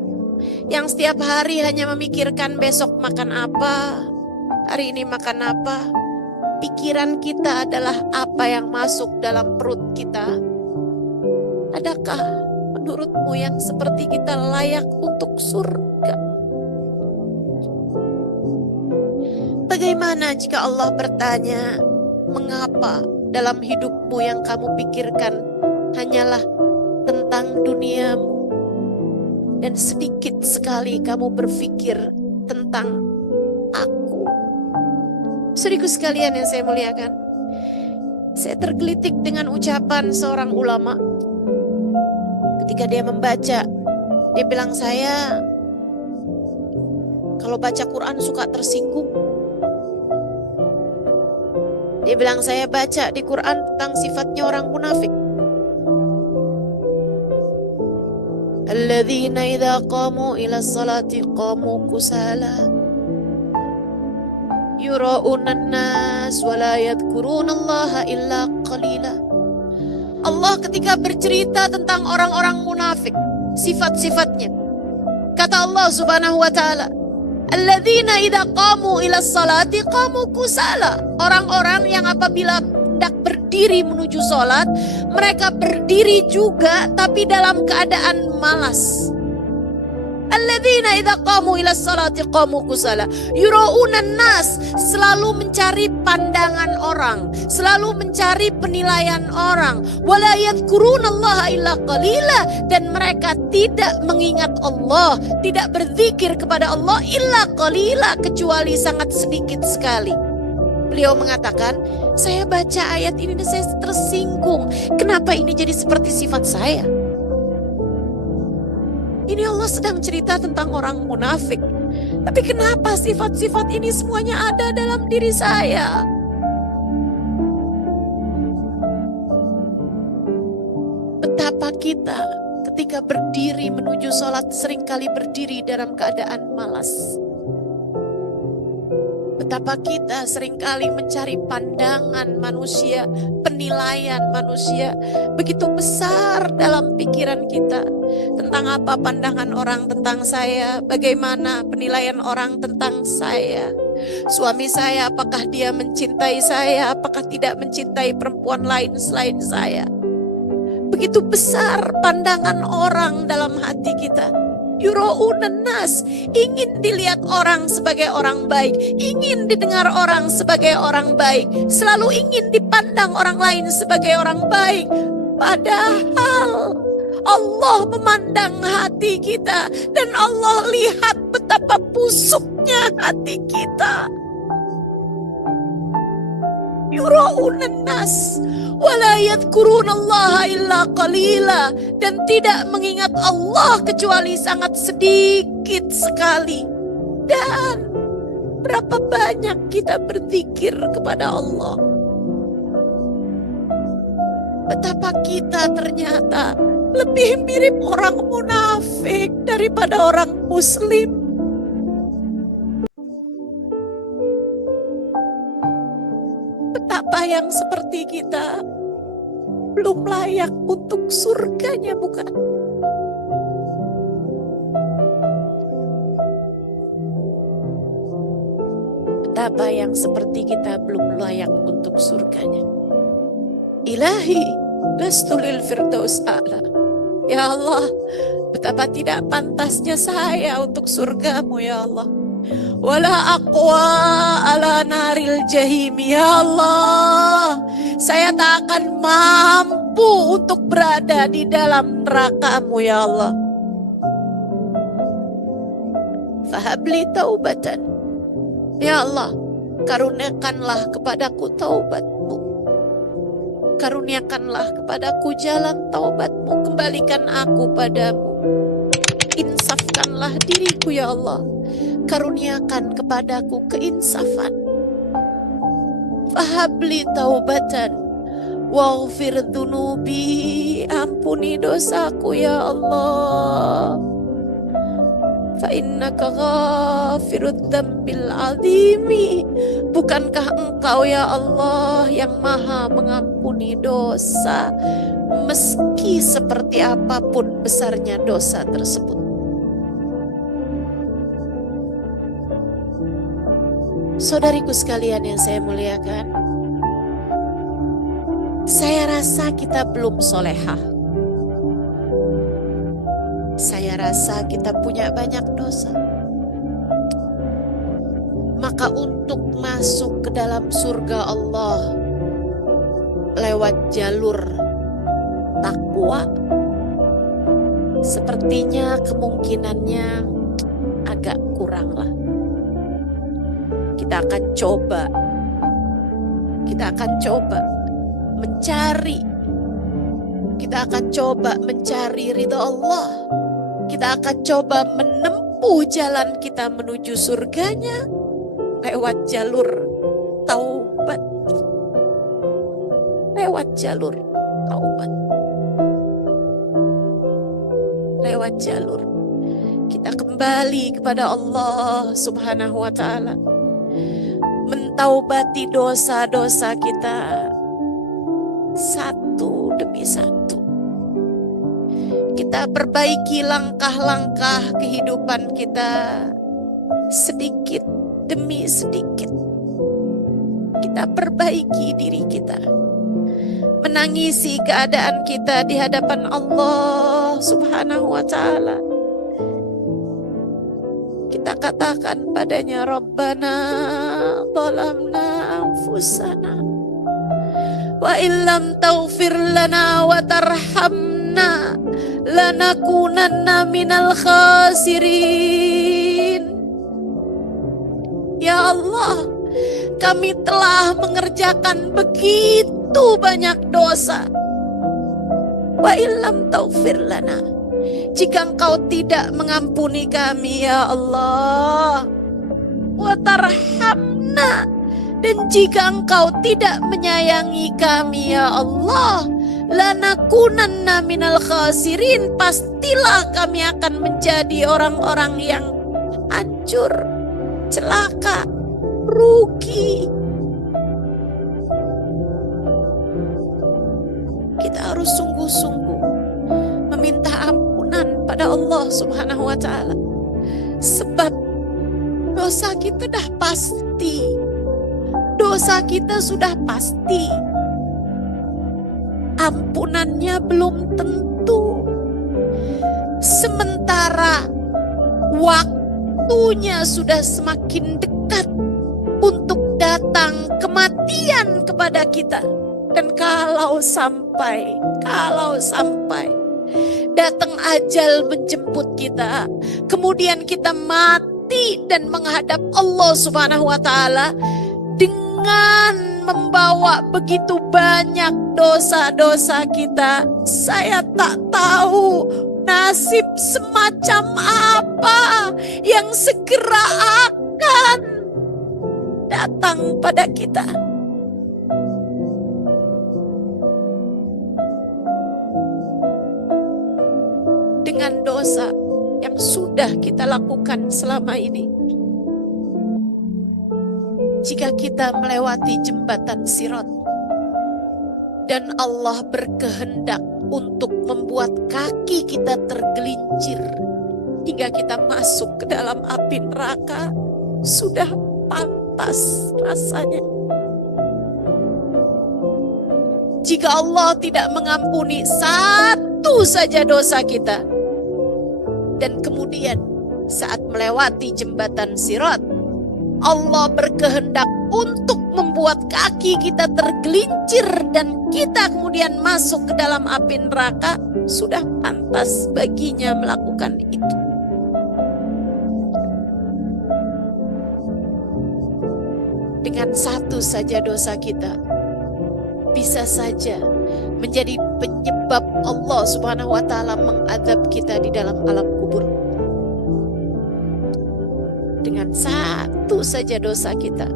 yang setiap hari hanya memikirkan besok makan apa, hari ini makan apa? Pikiran kita adalah apa yang masuk dalam perut kita. Adakah menurutmu yang seperti kita layak untuk surga? Bagaimana jika Allah bertanya, mengapa dalam hidupmu yang kamu pikirkan hanyalah tentang duniamu, dan sedikit sekali kamu berpikir tentang aku? Saudaraku sekalian yang saya muliakan, saya tergelitik dengan ucapan seorang ulama. Ketika dia membaca, dia bilang, saya kalau baca Quran suka tersinggung. Dia bilang, saya baca di Quran tentang sifatnya orang munafik. Alladzina idza qamu ila sholati qamu kusala yura'unan nas wa la yadhkurunallaha illa qalila. Allah ketika bercerita tentang orang-orang munafik, sifat-sifatnya, kata Allah Subhanahu wa Ta'ala, alladzina idza qamu ila sholati qamu kusala. Orang-orang yang apabila hendak berdiri menuju sholat, mereka berdiri juga tapi dalam keadaan malas. Alladzina idza qamu ila sholati qamu kusala yuraunan nas, selalu mencari pandangan orang, selalu mencari penilaian orang. Wala yadhkurunallaha illa qalila, dan mereka tidak mengingat Allah, tidak berzikir kepada Allah illa qalila, kecuali sangat sedikit sekali. Beliau mengatakan, saya baca ayat ini dan saya tersinggung. Kenapa ini jadi seperti sifat saya? Ini Allah sedang cerita tentang orang munafik. Tapi kenapa sifat-sifat ini semuanya ada dalam diri saya? Betapa kita ketika berdiri menuju sholat seringkali berdiri dalam keadaan malas. Betapa kita seringkali mencari pandangan manusia, penilaian manusia begitu besar dalam pikiran kita. Tentang apa pandangan orang tentang saya, bagaimana penilaian orang tentang saya. Suami saya, apakah dia mencintai saya, apakah tidak mencintai perempuan lain selain saya. Begitu besar pandangan orang dalam hati kita. Yuraunan nas, ingin dilihat orang sebagai orang baik, ingin didengar orang sebagai orang baik, selalu ingin dipandang orang lain sebagai orang baik. Padahal Allah memandang hati kita dan Allah lihat betapa busuknya hati kita. Yuraunan nas wala yadhkurunallaha illa qalila, dan tidak mengingat Allah kecuali sangat sedikit sekali. Dan berapa banyak kita berzikir kepada Allah? Betapa kita ternyata lebih mirip orang munafik daripada orang muslim. Betapa yang seperti kita belum layak untuk surganya, bukan? Betapa yang seperti kita belum layak untuk surganya. Ilahi, lastu lil firdaus a'la. Ya Allah, betapa tidak pantasnya saya untuk surgamu ya Allah. Wala aqwa ala naril jahim ya Allah. Saya tak akan mampu untuk berada di dalam neraka-Mu ya Allah. Fahabli taubatan. Ya Allah, karuniakanlah kepadaku taubat-Mu. Karuniakanlah kepadaku jalan taubat-Mu. Kembalikan aku padamu. Insafkanlah diriku ya Allah. Karuniakan kepadaku keinsafan. Fahabli taubatan waghfir dzunubi. Ampuni dosaku ya Allah. Fa innaka ghafirudz dzambil azimi. Bukankah Engkau ya Allah yang maha mengampuni dosa, meski seperti apapun besarnya dosa tersebut. Saudariku sekalian yang saya muliakan, saya rasa kita belum solehah. Saya rasa kita punya banyak dosa. Maka untuk masuk ke dalam surga Allah lewat jalur takwa, sepertinya kemungkinannya agak kurang lah. Kita akan coba mencari. Kita akan coba mencari ridha Allah. Kita akan coba menempuh jalan kita menuju surganya lewat jalur taubat. Lewat jalur taubat. Lewat jalur kita kembali kepada Allah Subhanahu wa ta'ala. Mentaubati dosa-dosa kita satu demi satu. Kita perbaiki langkah-langkah kehidupan kita sedikit demi sedikit. Kita perbaiki diri kita. Menangisi keadaan kita di hadapan Allah Subhanahu wa ta'ala. Kita katakan padanya, Rabbana zalamna anfusana wa illam taghfir lana wa tarhamna lanakunanna minal khasirin. Ya Allah, kami telah mengerjakan begitu banyak dosa. Wa illam taghfir lana, jika Engkau tidak mengampuni kami ya Allah, wa tarhamna, dan jika Engkau tidak menyayangi kami ya Allah, lanakunanna minal khasirin, pastilah kami akan menjadi orang-orang yang hancur, celaka, rugi. Kita harus sungguh-sungguh meminta ampunan pada Allah Subhanahu wa ta'ala. Sebab dosa kita dah pasti. Dosa kita sudah pasti. Ampunannya belum tentu. Sementara waktunya sudah semakin dekat untuk datang kematian kepada kita. Dan kalau sampai datang ajal menjemput kita, kemudian kita mati dan menghadap Allah Subhanahu wa ta'ala dengan membawa begitu banyak dosa-dosa kita. Saya tak tahu nasib semacam apa yang segera akan datang pada kita. Dengan dosa yang sudah kita lakukan selama ini. Jika kita melewati jembatan Sirat dan Allah berkehendak untuk membuat kaki kita tergelincir hingga kita masuk ke dalam api neraka, sudah pantas rasanya. Jika Allah tidak mengampuni satu saja dosa kita, dan kemudian saat melewati jembatan Sirat, Allah berkehendak untuk membuat kaki kita tergelincir dan kita kemudian masuk ke dalam api neraka, sudah pantas baginya melakukan itu. Dengan satu saja dosa kita bisa saja menjadi penyebab Allah Subhanahu wa taala mengadab kita di dalam alam kubur. Dengan satu saja dosa kita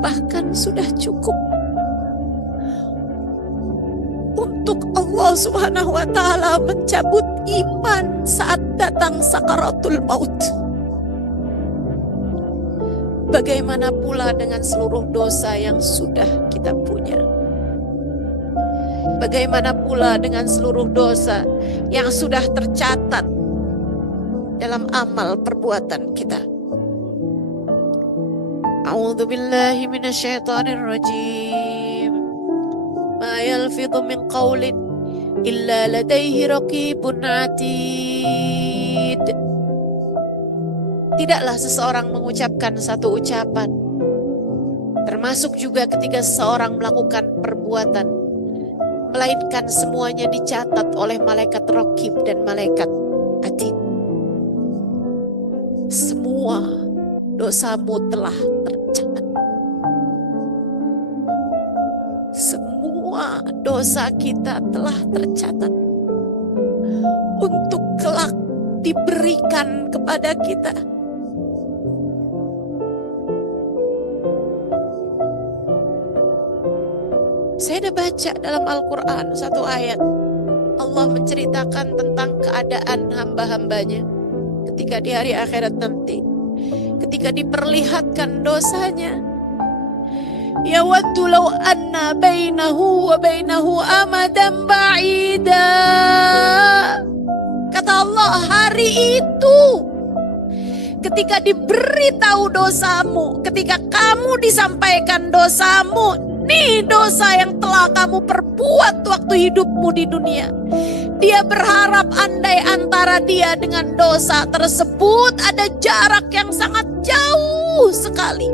bahkan sudah cukup untuk Allah Subhanahu wa taala mencabut iman saat datang sakaratul maut. Bagaimana pula dengan seluruh dosa yang sudah kita punya? Bagaimana pula dengan seluruh dosa yang sudah tercatat dalam amal perbuatan kita? A'udzu billahi minasyaitonir rajim. Ma yalfidhu min qaulin illa ladaihi raqibun atid. Tidaklah seseorang mengucapkan satu ucapan, termasuk juga ketika seseorang melakukan perbuatan, melainkan semuanya dicatat oleh malaikat raqib dan malaikat atid. Semua dosamu telah tercatat. Semua dosa kita telah tercatat untuk kelak diberikan kepada kita. Saya ada baca dalam Al-Quran satu ayat. Allah menceritakan tentang keadaan hamba-hambanya ketika di hari akhirat nanti. Ketika diperlihatkan dosanya. Ya waddu law anna bainahu wa bainahu amadan ba'ida. Kata Allah, hari itu ketika diberitahu dosamu, ketika kamu disampaikan dosamu, nih dosa yang telah kamu perbuat waktu hidupmu di dunia. Dia berharap andai antara dia dengan dosa tersebut ada jarak yang sangat jauh sekali.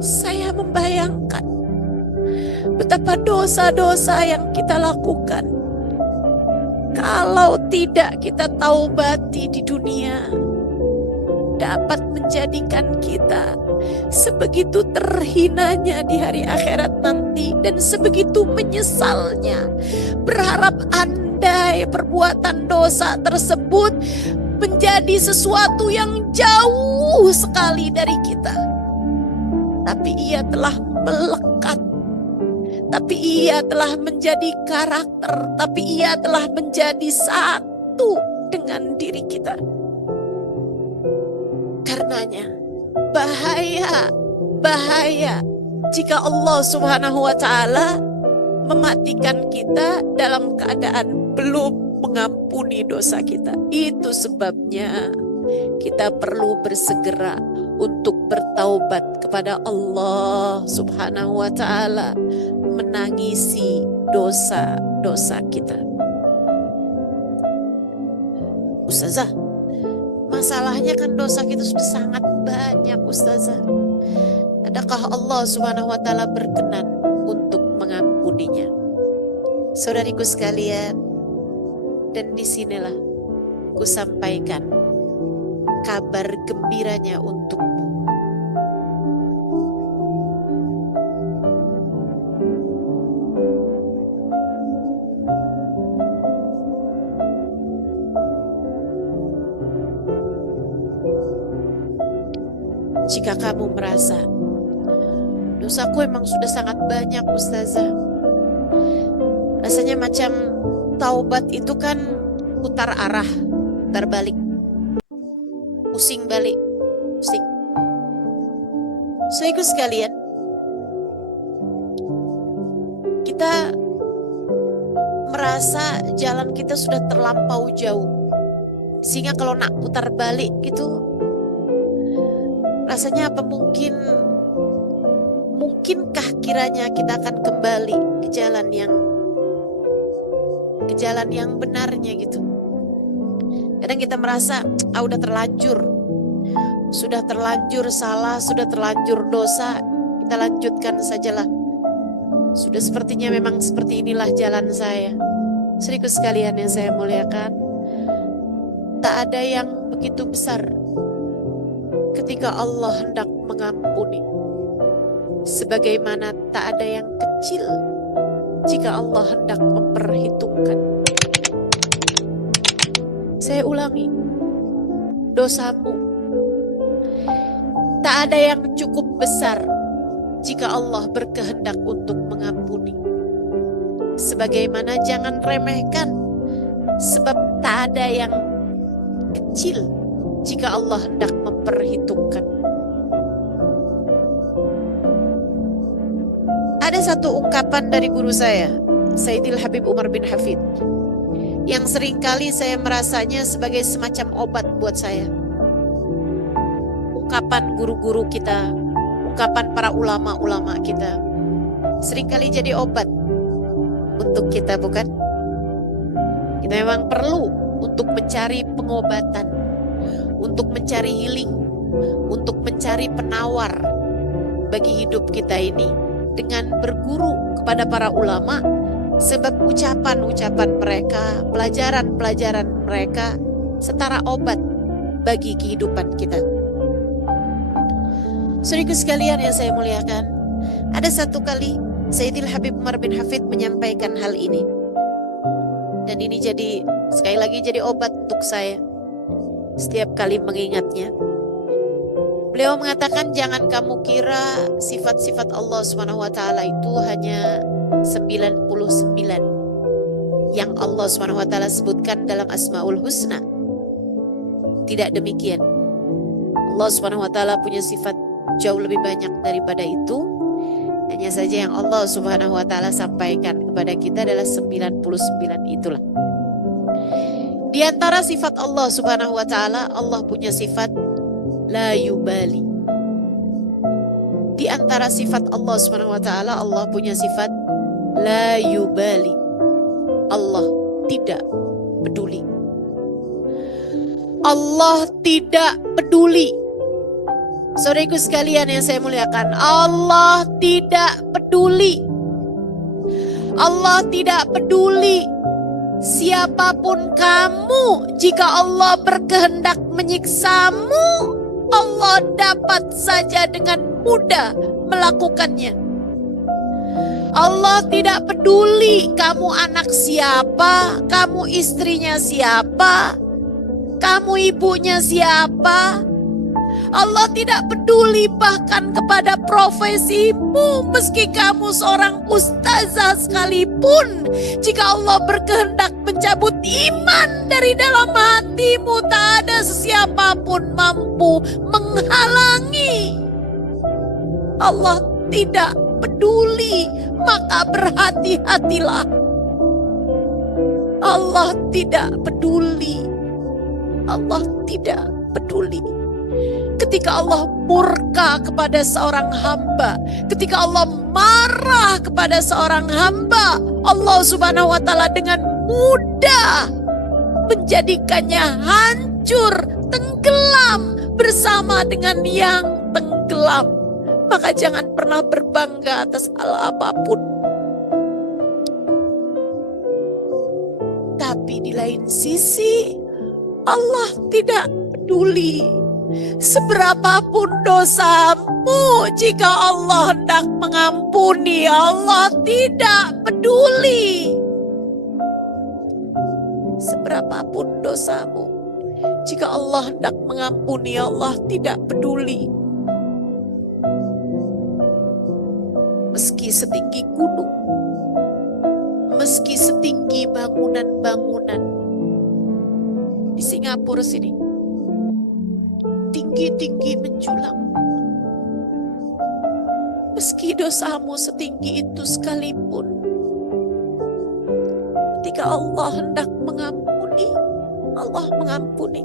Saya membayangkan betapa dosa-dosa yang kita lakukan kalau tidak kita taubati di dunia, dapat menjadikan kita sebegitu terhinanya di hari akhirat nanti dan sebegitu menyesalnya, berharap andai perbuatan dosa tersebut menjadi sesuatu yang jauh sekali dari kita, tapi ia telah melekat, tapi ia telah menjadi karakter, tapi ia telah menjadi satu dengan diri kita. Karenanya bahaya jika Allah Subhanahu wa taala mematikan kita dalam keadaan belum mengampuni dosa kita. Itu sebabnya kita perlu bersegera untuk bertaubat kepada Allah Subhanahu wa taala, menangisi dosa-dosa kita. Ustazah, masalahnya kan dosa kita sudah sangat banyak, Ustazah. Adakah Allah Subhanahu wa taala berkenan untuk mengampuninya? Saudariku sekalian, dan disinilah ku sampaikan kabar gembiranya untukmu. Jika kamu merasa dosaku emang sudah sangat banyak, Ustazah, rasanya macam taubat itu kan putar arah, putar balik, pusing balik, pusing. Saudaraku sekalian, kita merasa jalan kita sudah terlampau jauh, sehingga kalau nak putar balik gitu, rasanya apa mungkinkah kiranya kita akan kembali ke jalan yang benarnya gitu. Kadang kita merasa udah terlanjur salah, sudah terlanjur dosa, kita lanjutkan sajalah. Sudah sepertinya memang seperti inilah jalan saya. Saudaraku sekalian yang saya muliakan, tak ada yang begitu besar ketika Allah hendak mengampuni, sebagaimana tak ada yang kecil jika Allah hendak memperhitungkan. Saya ulangi, dosamu tak ada yang cukup besar jika Allah berkehendak untuk mengampuni. Sebagaimana jangan remehkan, sebab tak ada yang kecil jika Allah hendak memperhitungkan. Ada satu ungkapan dari guru saya, Sayyidil Habib Umar bin Hafid, yang seringkali saya merasanya sebagai semacam obat buat saya. Ungkapan guru-guru kita, ungkapan para ulama-ulama kita, seringkali jadi obat untuk kita, bukan? Kita memang perlu untuk mencari pengobatan, untuk mencari healing, untuk mencari penawar bagi hidup kita ini dengan berguru kepada para ulama, sebab ucapan-ucapan mereka, pelajaran-pelajaran mereka setara obat bagi kehidupan kita. Saudaraku sekalian yang saya muliakan, ada satu kali Sayyidil Habib Umar bin Hafid menyampaikan hal ini, dan ini sekali lagi jadi obat untuk saya setiap kali mengingatnya. Beliau mengatakan, jangan kamu kira sifat-sifat Allah SWT itu hanya 99 yang Allah SWT sebutkan dalam Asmaul Husna. Tidak demikian. Allah SWT punya sifat jauh lebih banyak daripada itu. Hanya saja yang Allah SWT sampaikan kepada kita adalah 99 itulah. Di antara sifat Allah SWT, Allah punya sifat la yubali. Di antara sifat Allah SWT, Allah punya sifat la yubali. Allah tidak peduli. Allah tidak peduli. Saudaraku sekalian yang saya muliakan, Allah tidak peduli. Allah tidak peduli siapapun kamu. Jika Allah berkehendak menyiksamu, Allah dapat saja dengan mudah melakukannya. Allah tidak peduli kamu anak siapa, kamu istrinya siapa, kamu ibunya siapa. Allah tidak peduli bahkan kepada profesimu, meski kamu seorang ustazah sekalipun. Jika Allah berkehendak mencabut iman dari dalam hatimu, tak ada sesiapapun mampu menghalangi. Allah tidak peduli, maka berhati-hatilah. Allah tidak peduli. Allah tidak peduli. Ketika Allah murka kepada seorang hamba, ketika Allah marah kepada seorang hamba, Allah Subhanahu wa Ta'ala dengan mudah menjadikannya hancur, tenggelam bersama dengan yang tenggelam. Maka jangan pernah berbangga atas hal apapun. Tapi di lain sisi, Allah tidak peduli. Seberapapun dosamu, jika Allah hendak mengampuni, Allah tidak peduli. Seberapapun dosamu, jika Allah hendak mengampuni, Allah tidak peduli. Meski setinggi gunung, meski setinggi bangunan-bangunan di Singapura sini, tinggi-tinggi menjulang, meski dosamu setinggi itu sekalipun, ketika Allah hendak mengampuni, Allah mengampuni.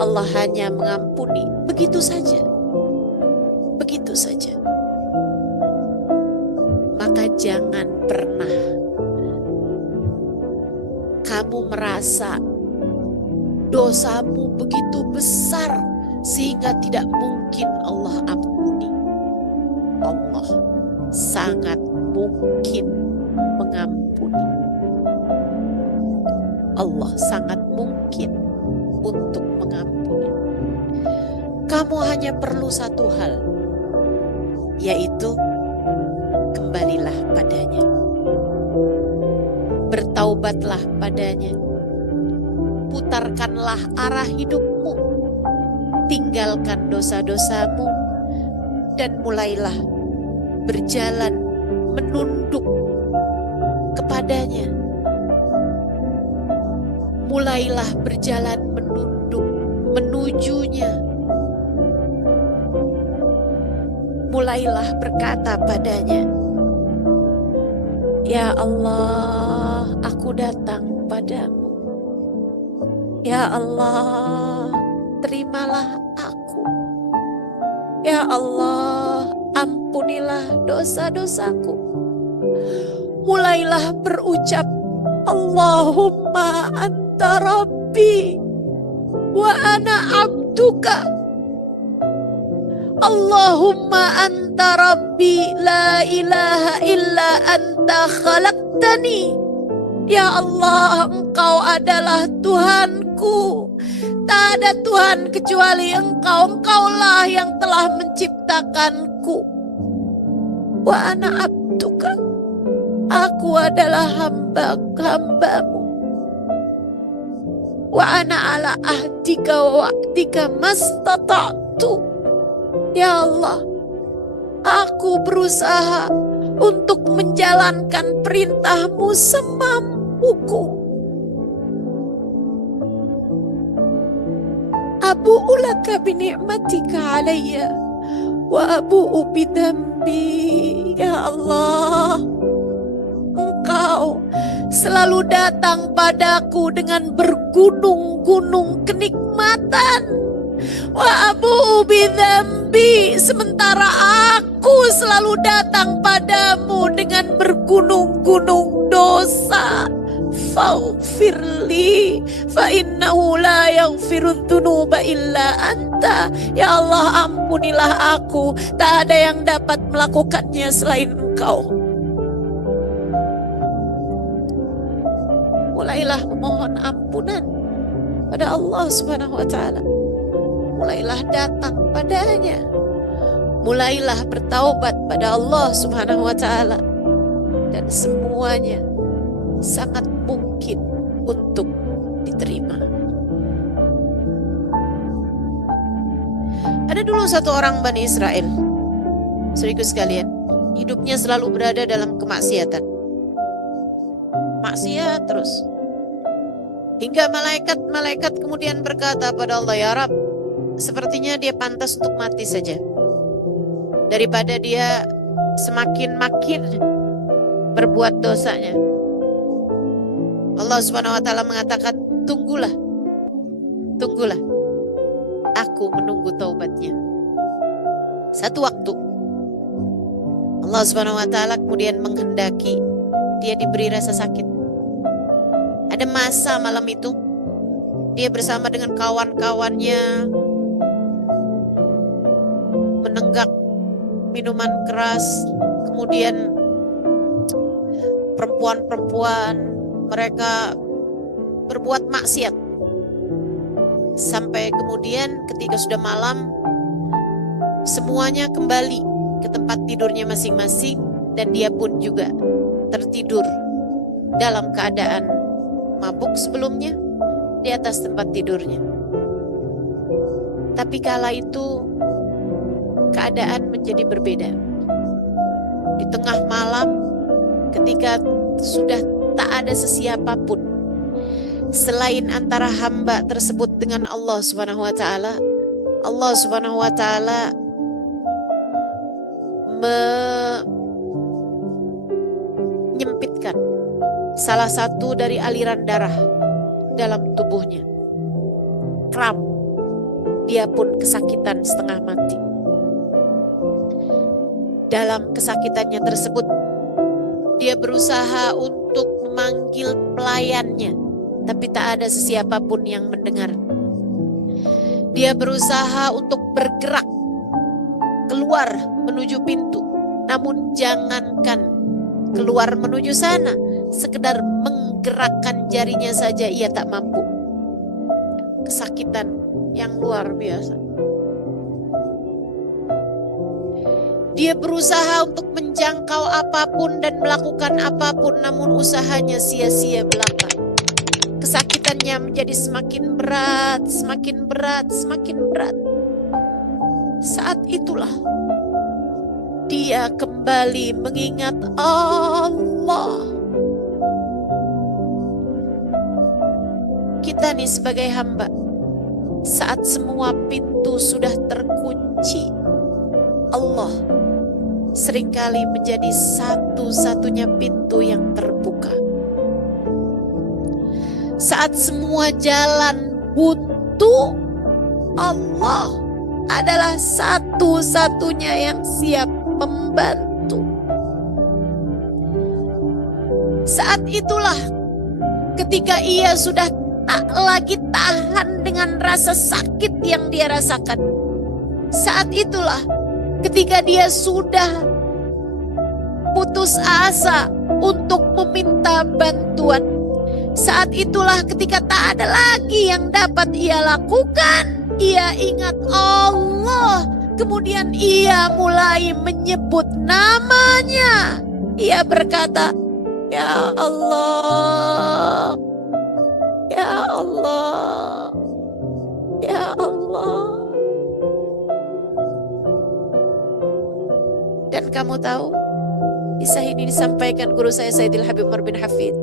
Allah hanya mengampuni begitu saja, begitu saja. Maka jangan pernah kamu merasa dosamu begitu besar sehingga tidak mungkin Allah ampuni. Allah sangat mungkin mengampuni. Allah sangat mungkin untuk mengampuni. Kamu hanya perlu satu hal, yaitu kembalilah padanya, bertaubatlah padanya, putarkanlah arah hidupmu, tinggalkan dosa-dosamu, dan mulailah berjalan menunduk kepadanya. Mulailah berjalan menunduk menujunya. Mulailah berkata padanya, "Ya Allah, aku datang padamu. Ya Allah, terimalah aku. Ya Allah, ampunilah dosa-dosaku." Mulailah berucap, "Allahumma anta rabbi wa ana abduka. Allahumma anta rabbi la ilaha illa anta khalaqtani." Ya Allah, Engkau adalah Tuhanku. Tak ada Tuhan kecuali Engkau. Engkaulah yang telah menciptakanku. Wa ana abduka. Aku adalah hamba-hambamu. Wa ana ala ahdika wa wa'dika mastata'tu. Ya Allah, aku berusaha untuk menjalankan perintahmu semampuku. Abu'u laka bini'matika alayya wa abu'u bidambi. Ya Allah, Engkau selalu datang padaku dengan bergunung-gunung kenikmatan. Wa abu'u bidzambi, sementara aku selalu datang padamu dengan bergunung-gunung dosa. Faghfirli fa innahu la yaghfirudz dzunuba illa anta. Ya Allah, ampunilah aku, tak ada yang dapat melakukannya selain Engkau. Mulailah memohon ampunan pada Allah Subhanahu wa taala. Mulailah datang padanya. Mulailah bertaubat pada Allah Subhanahu wa taala. Dan semuanya sangat mungkin untuk diterima. Ada dulu satu orang Bani Israel, saudaraku sekalian, hidupnya selalu berada dalam kemaksiatan. Maksiat terus. Hingga malaikat-malaikat kemudian berkata pada Allah, "Ya Rabb, sepertinya dia pantas untuk mati saja, daripada dia semakin-makin berbuat dosanya." Allah Subhanahu wa taala mengatakan, "Tunggulah. Tunggulah. Aku menunggu taubatnya." Satu waktu Allah Subhanahu wa taala kemudian menghendaki dia diberi rasa sakit. Ada masa malam itu dia bersama dengan kawan-kawannya menenggak minuman keras. Kemudian perempuan-perempuan mereka berbuat maksiat. Sampai kemudian ketika sudah malam, semuanya kembali ke tempat tidurnya masing-masing, dan dia pun juga tertidur dalam keadaan mabuk sebelumnya di atas tempat tidurnya. Tapi kala itu keadaan menjadi berbeda. Di tengah malam, ketika sudah tak ada sesiapapun selain antara hamba tersebut dengan Allah Subhanahu wa taala, Allah Subhanahu wa taala menyempitkan salah satu dari aliran darah dalam tubuhnya. Kram. Dia pun kesakitan setengah mati. Dalam kesakitannya tersebut, dia berusaha untuk memanggil pelayannya, tapi tak ada sesiapapun yang mendengar. Dia berusaha untuk bergerak keluar menuju pintu, namun jangankan keluar menuju sana, sekedar menggerakkan jarinya saja ia tak mampu. Kesakitan yang luar biasa. Dia berusaha untuk menjangkau apapun dan melakukan apapun, namun usahanya sia-sia belaka. Kesakitannya menjadi semakin berat, semakin berat, semakin berat. Saat itulah dia kembali mengingat Allah. Kita nih sebagai hamba, saat semua pintu sudah terkunci, Allah seringkali menjadi satu-satunya pintu yang terbuka. Saat semua jalan buntu, Allah adalah satu-satunya yang siap membantu. Saat itulah ketika ia sudah tak lagi tahan dengan rasa sakit yang dia rasakan. Saat itulah ketika dia sudah putus asa untuk meminta bantuan. Saat itulah ketika tak ada lagi yang dapat ia lakukan, ia ingat Allah. Kemudian ia mulai menyebut namanya. Ia berkata, "Ya Allah, ya Allah, ya Allah." Dan kamu tahu, kisah ini disampaikan guru saya Sayyidil Habib Umar bin Hafid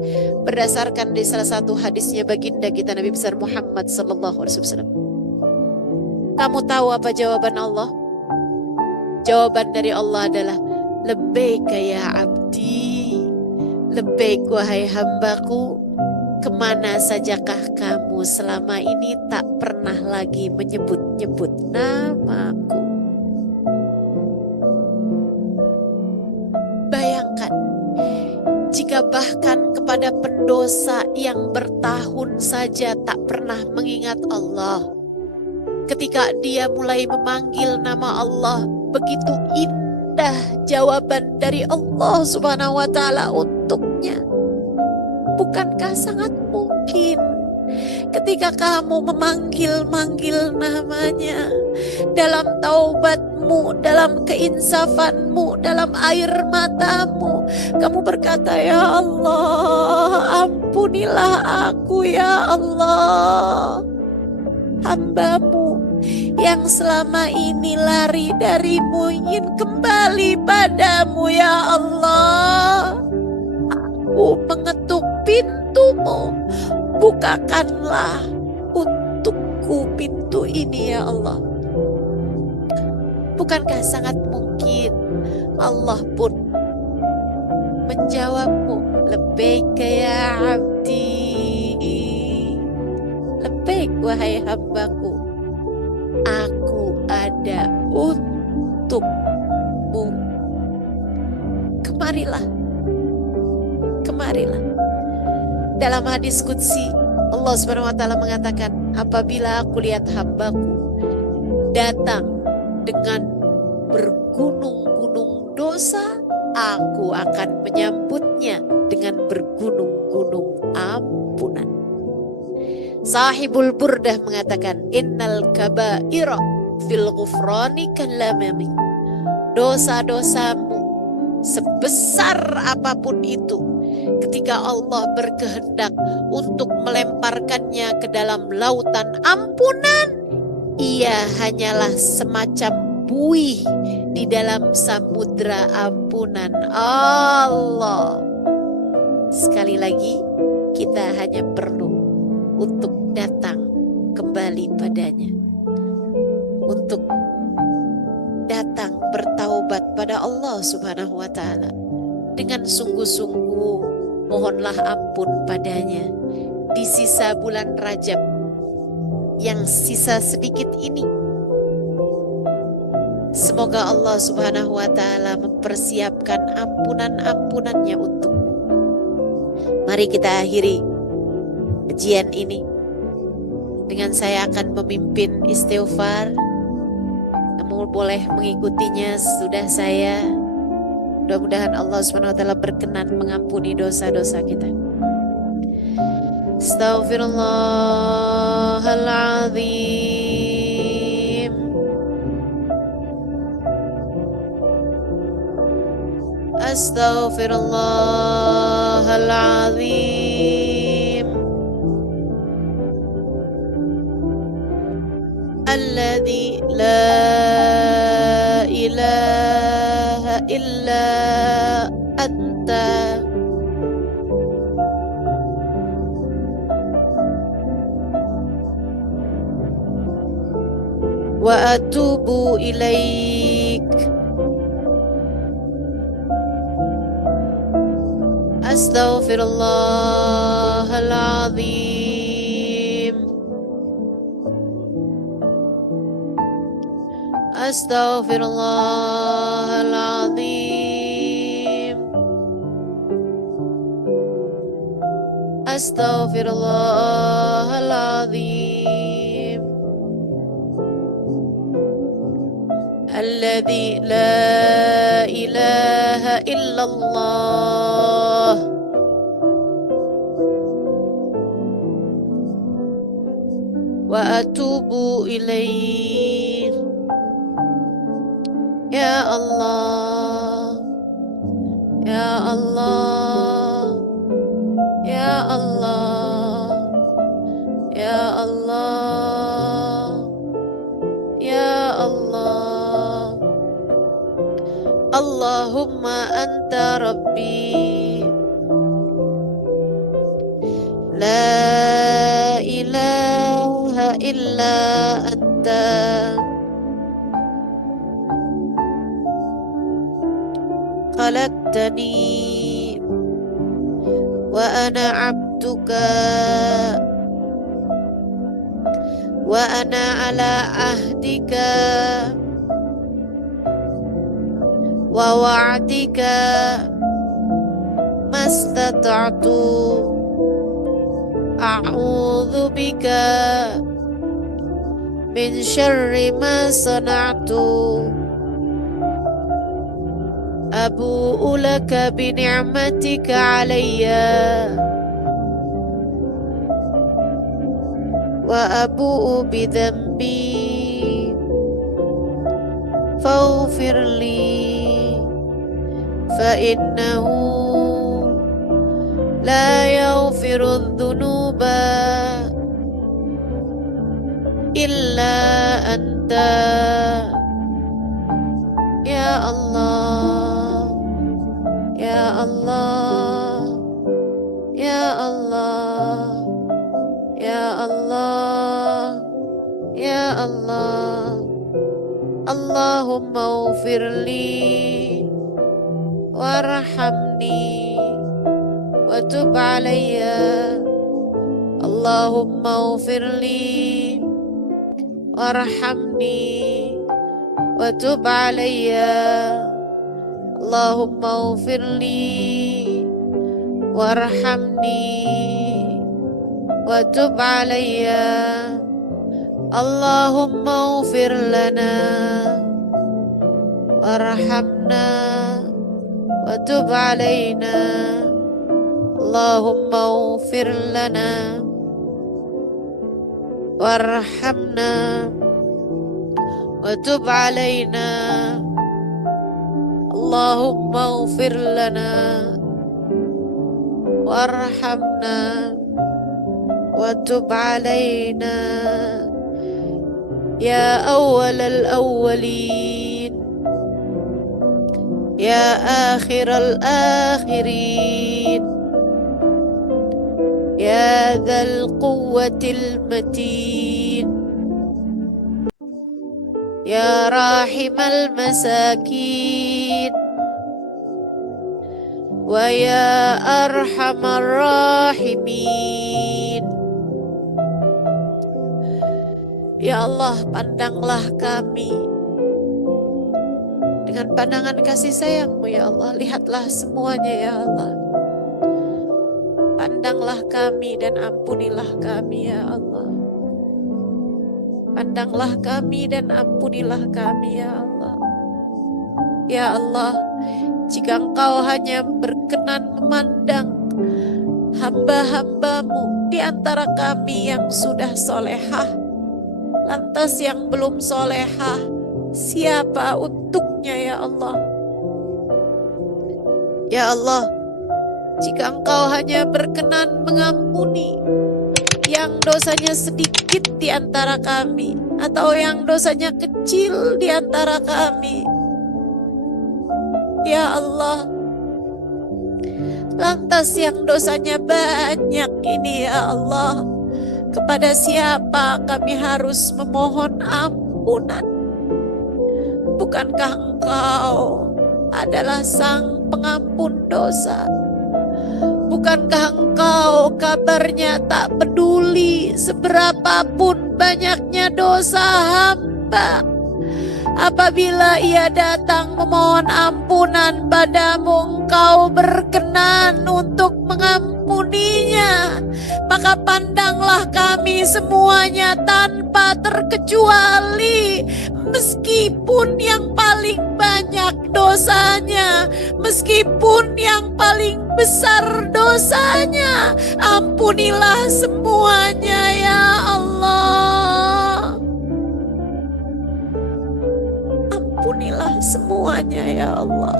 berdasarkan dari salah satu hadisnya baginda kita Nabi besar Muhammad sallallahu alaihi wasallam. Kamu tahu apa jawaban Allah? Jawaban dari Allah adalah, "Labbaika ya abdi, labbaik wahai hambaku, kemana sajakah kamu selama ini tak pernah lagi menyebut-nyebut namaku?" Bayangkan, jika bahkan kepada pendosa yang bertahun saja tak pernah mengingat Allah, ketika dia mulai memanggil nama Allah, begitu indah jawaban dari Allah Subhanahu wa taala untuknya. Bukankah sangat mungkin ketika kamu memanggil-manggil namanya dalam taubatmu, dalam keinsafanmu, dalam air matamu, kamu berkata, "Ya Allah, ampunilah aku ya Allah, hambamu yang selama ini lari darimu, ingin kembali padamu ya Allah. Aku mengetuk pintumu, bukakanlah untukku pintu ini ya Allah." Bukankah sangat mungkin Allah pun menjawabmu, "Labbaika ya abdi, labbaik wahai hambaku, aku ada untukmu. Kemarilah, kemarilah." Dalam hadis qudsi, Allah Subhanahu wa taala mengatakan, "Apabila aku lihat hambaku datang dengan bergunung-gunung dosa, aku akan menyambutnya dengan bergunung-gunung ampunan." Sahibul Burdah mengatakan, innal kabaira fil ghufrani kallamami. Dosa-dosamu sebesar apapun itu, ketika Allah berkehendak untuk melemparkannya ke dalam lautan ampunan, ia hanyalah semacam buih di dalam samudra ampunan Allah. Sekali lagi, kita hanya perlu untuk datang kembali padanya, untuk datang bertaubat pada Allah Subhanahu wa Ta'ala dengan sungguh-sungguh. Mohonlah ampun padanya di sisa bulan Rajab yang sisa sedikit ini. Semoga Allah Subhanahu wa Ta'ala mempersiapkan ampunan-ampunannya untukmu. Mari kita akhiri kajian ini dengan saya akan memimpin istighfar. Kamu boleh mengikutinya sudah saya. Mudah-mudahan Allah Subhanahu wa Ta'ala berkenan mengampuni dosa-dosa kita. Astaghfirullahaladzim. Astaghfirullahaladzim. Alladzi la ilaha illa anta wa atubu ilaik. Astaghfirullahaladzim. Astaghfirullahaladzim. Astaghfirullahaladzim. Alladzi la ilaha illallah. Wa atubu ilaih. Ya Allah, Ya Allah, Ya Allah, Ya Allah, Ya Allah. Allahumma anta Rabbi, la ilaha illa anta. Khalaqtani wa ana abduka wa ana ala ahdika wa wa'dika mastata'tu. A'udzu bika min syarri ma sana'tu. Abu'u laka bi ni'matika alayya wa abu'u bi dhanbi faghfir li fa innahu la yaghfiru dhunuba illa anta. Ya Allah, Ya Allah, Ya Allah, Ya Allah, Ya Allah. Allahumma ighfirli warhamni wa tub alayya. Allahumma ighfirli warhamni wa tub alayya. Allahumma ighfirli warhamni wa tub alayya. Allahumma ighfir lana warhamna wa tub alayna. Allahumma ighfir lana وارحمنا وتب علينا اللهم اغفر لنا وارحمنا وتب علينا يا أول الأولين يا آخر الآخرين يا ذا القوة المتين يا راحم المساكين ويا أرحم الراحمين. Ya Allah, pandanglah kami dengan pandangan kasih sayang-Mu ya Allah. Lihatlah semuanya ya Allah. Pandanglah kami dan ampunilah kami ya Allah. Pandanglah kami dan ampunilah kami ya Allah. Ya Allah, jika Engkau hanya berkenan memandang hamba-hamba-Mu di antara kami yang sudah solehah, lantas yang belum solehah, siapa untuknya ya Allah? Ya Allah, jika Engkau hanya berkenan mengampuni yang dosanya sedikit di antara kami, atau yang dosanya kecil di antara kami, ya Allah, lantas yang dosanya banyak ini ya Allah, kepada siapa kami harus memohon ampunan? Bukankah Engkau adalah Sang Pengampun dosa? Bukankah Engkau kabarnya tak peduli seberapapun banyaknya dosa hamba? Apabila ia datang memohon ampunan padamu, Engkau berkenan untuk mengampuninya. Maka pandanglah kami semuanya tanpa terkecuali, meskipun yang paling banyak dosanya, meskipun yang paling besar dosanya, ampunilah semuanya ya Allah. Ampunilah semuanya ya Allah,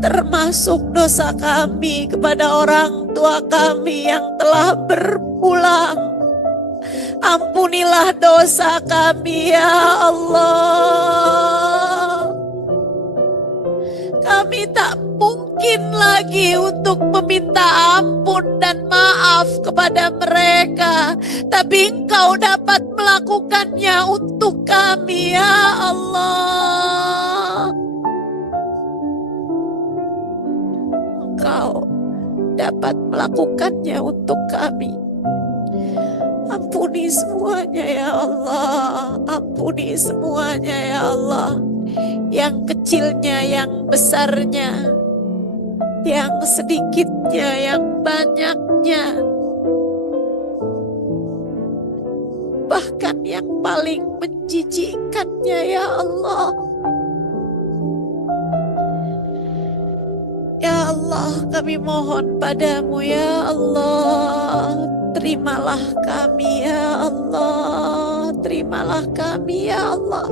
termasuk dosa kami kepada orang tua kami yang telah berpulang. Ampunilah dosa kami ya Allah. Kami tak mungkin lagi untuk meminta ampun dan maaf kepada mereka, tapi Engkau dapat melakukannya untuk kami ya Allah. Engkau dapat melakukannya untuk kami. Ampuni semuanya ya Allah. Ampuni semuanya ya Allah. Yang kecilnya, yang besarnya, yang sedikitnya, yang banyaknya, bahkan yang paling menjijikkannya ya Allah. Ya Allah, kami mohon padamu ya Allah, terimalah kami ya Allah, terimalah kami ya Allah.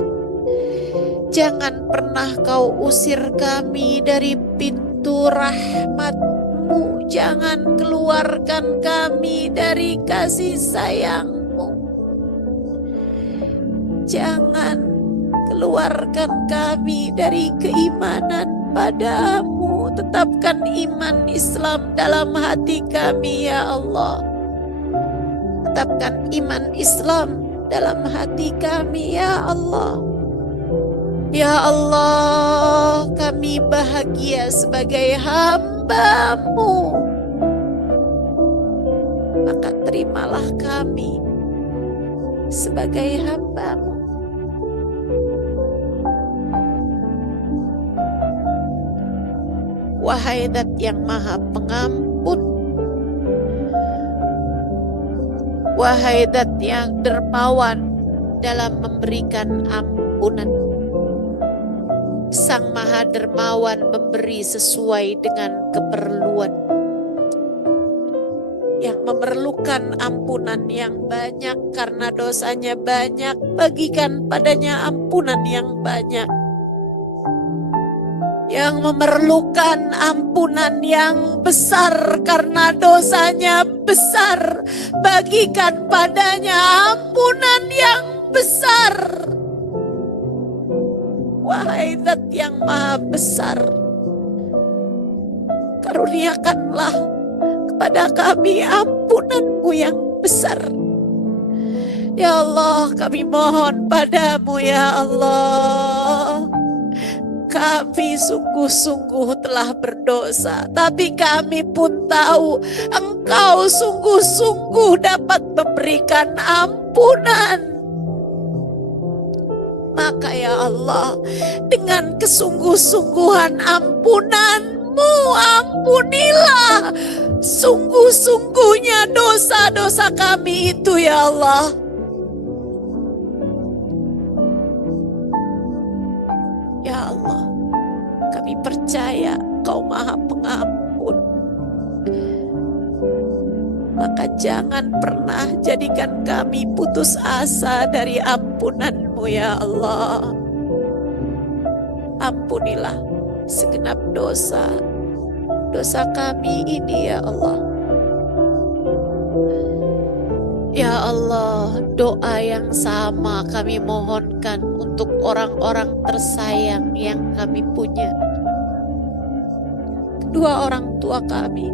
Jangan pernah Kau usir kami dari pintu rahmat-Mu. Jangan keluarkan kami dari kasih sayang-Mu. Jangan keluarkan kami dari keimanan padamu. Tetapkan iman Islam dalam hati kami ya Allah. Tetapkan iman Islam dalam hati kami ya Allah. Ya Allah, kami bahagia sebagai hamba-Mu. Maka terimalah kami sebagai hamba-Mu. Wahai Zat yang Maha Pengampun, wahai Zat yang dermawan dalam memberikan ampunan, Sang Maha Dermawan memberi sesuai dengan keperluan, yang memerlukan ampunan yang banyak karena dosanya banyak, bagikan padanya ampunan yang banyak. Yang memerlukan ampunan yang besar karena dosanya besar, bagikan padanya ampunan yang besar. Wahai Zat yang Maha Besar, karuniakanlah kepada kami ampunan-Mu yang besar. Ya Allah, kami mohon padamu ya Allah. Kami sungguh-sungguh telah berdosa, tapi kami pun tahu Engkau sungguh-sungguh dapat memberikan ampunan. Maka ya Allah, dengan kesungguh-sungguhan ampunan-Mu, ampunilah sungguh-sungguhnya dosa-dosa kami itu ya Allah. Ya Allah, kami percaya Engkau Maha Pengampun. Maka jangan pernah jadikan kami putus asa dari ampunan-Mu ya Allah. Ampunilah segenap dosa kami ini ya Allah. Ya Allah, doa yang sama kami mohonkan untuk orang-orang tersayang yang kami punya. Kedua orang tua kami,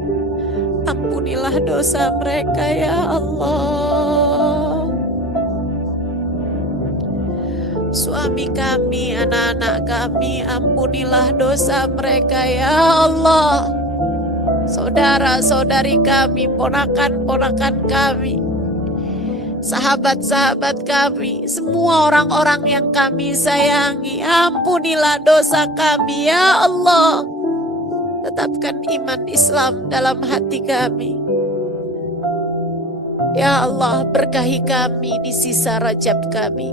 ampunilah dosa mereka ya Allah. Suami kami, anak-anak kami, ampunilah dosa mereka ya Allah. Saudara-saudari kami, ponakan-ponakan kami, sahabat-sahabat kami, semua orang-orang yang kami sayangi, ampunilah dosa kami ya Allah. Tetapkan iman Islam dalam hati kami. Ya Allah, berkahi kami di sisa Rajab kami.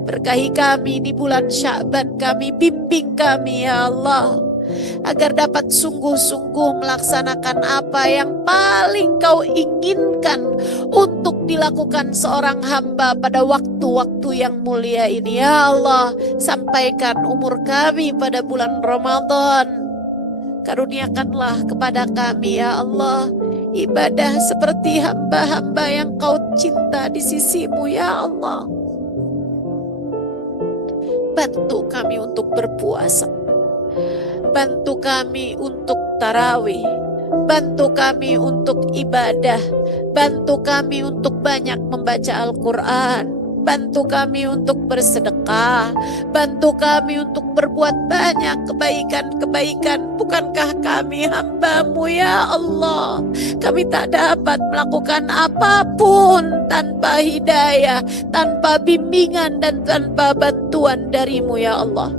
Berkahi kami di bulan Sya'ban kami, bimbing kami ya Allah, agar dapat sungguh-sungguh melaksanakan apa yang paling Kau inginkan untuk dilakukan seorang hamba pada waktu-waktu yang mulia ini. Ya Allah, sampaikan umur kami pada bulan Ramadan. Karuniakanlah kepada kami ya Allah ibadah seperti hamba-hamba yang Kau cinta di sisi-Mu ya Allah. Bantu kami untuk berpuasa, bantu kami untuk tarawih, bantu kami untuk ibadah, bantu kami untuk banyak membaca Al-Quran, bantu kami untuk bersedekah, bantu kami untuk berbuat banyak kebaikan-kebaikan. Bukankah kami hamba-Mu ya Allah? Kami tak dapat melakukan apapun tanpa hidayah, tanpa bimbingan dan tanpa bantuan dari-Mu ya Allah.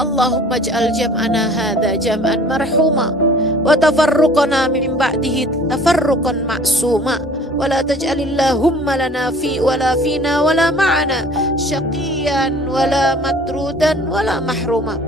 Allahumma ij'al jam'ana hadha jam'an marhuma wa tafarruqana min ba'dihi tafarruqan ma'suma wa la taj'alillahumma lana fi wala fina wala ma'ana syaqiyan wala matrudan wala mahruma.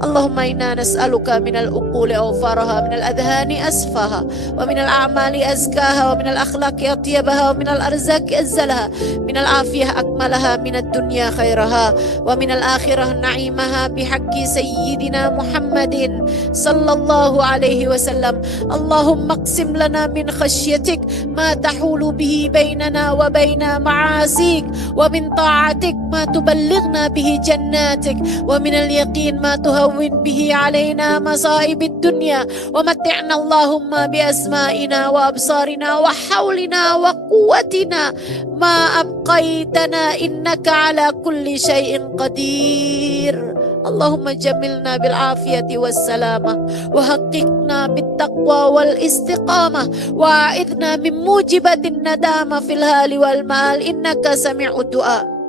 Allahumma inna nas'aluka minal uquli awfaraha, minal adhani asfaha, wa minal a'mali azkaha, wa minal akhlaqi atyabaha, wa minal arzaki azzalaha, minal afiyah akmalaha, minal dunya khairaha, wa minal akhirah na'imaha bihaqqi sayyidina Muhammadin sallallahu alaihi wasallam. Allahumma qsim lana min khasyatik ma tahulu bihi bainana wa baina ma'asik, wa min ta'atik ma tuballighna bihi jannatik, wa minal yaqin ma tuhawwin bihi alaina masaibid dunya, wa mat'na Allahumma bi asma'ina wa absarina wa hawlina wa quwwatina ma abqaitana innaka ala kulli syai'in qadir. Allahumma jamilna bil afiyati was salamah wa haqiqna bit taqwa wal istiqamah wa a'idna min mujibatin nadama fil hali wal ma'al innaka sami'ud du'a.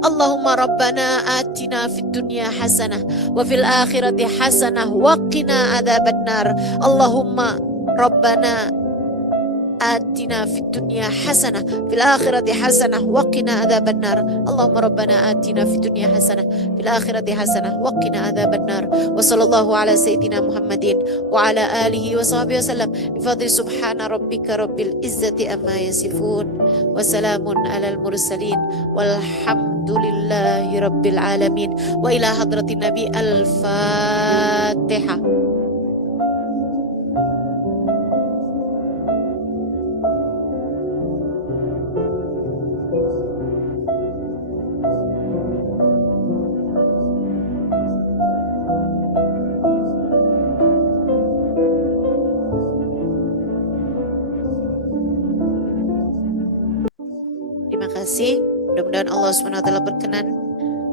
Allahumma rabbana atina fid dunya hasanah wa fil akhirati hasanah wa qina adzabannar. Allahumma rabbana آتنا في الدنيا حسنة في الآخرة حسنة وقنا عذاب النار اللهم ربنا آتنا في الدنيا حسنة في الآخرة حسنة وقنا عذاب النار وصلى الله على سيدنا محمد وعلى آله وصحبه وسلم بفضل سبحان ربك رب العزة أما يصفون وسلام على المرسلين والحمد لله رب العالمين وإلى حضرة النبي الفاتحة. Terima kasih. Mudah-mudahan Allah SWT berkenan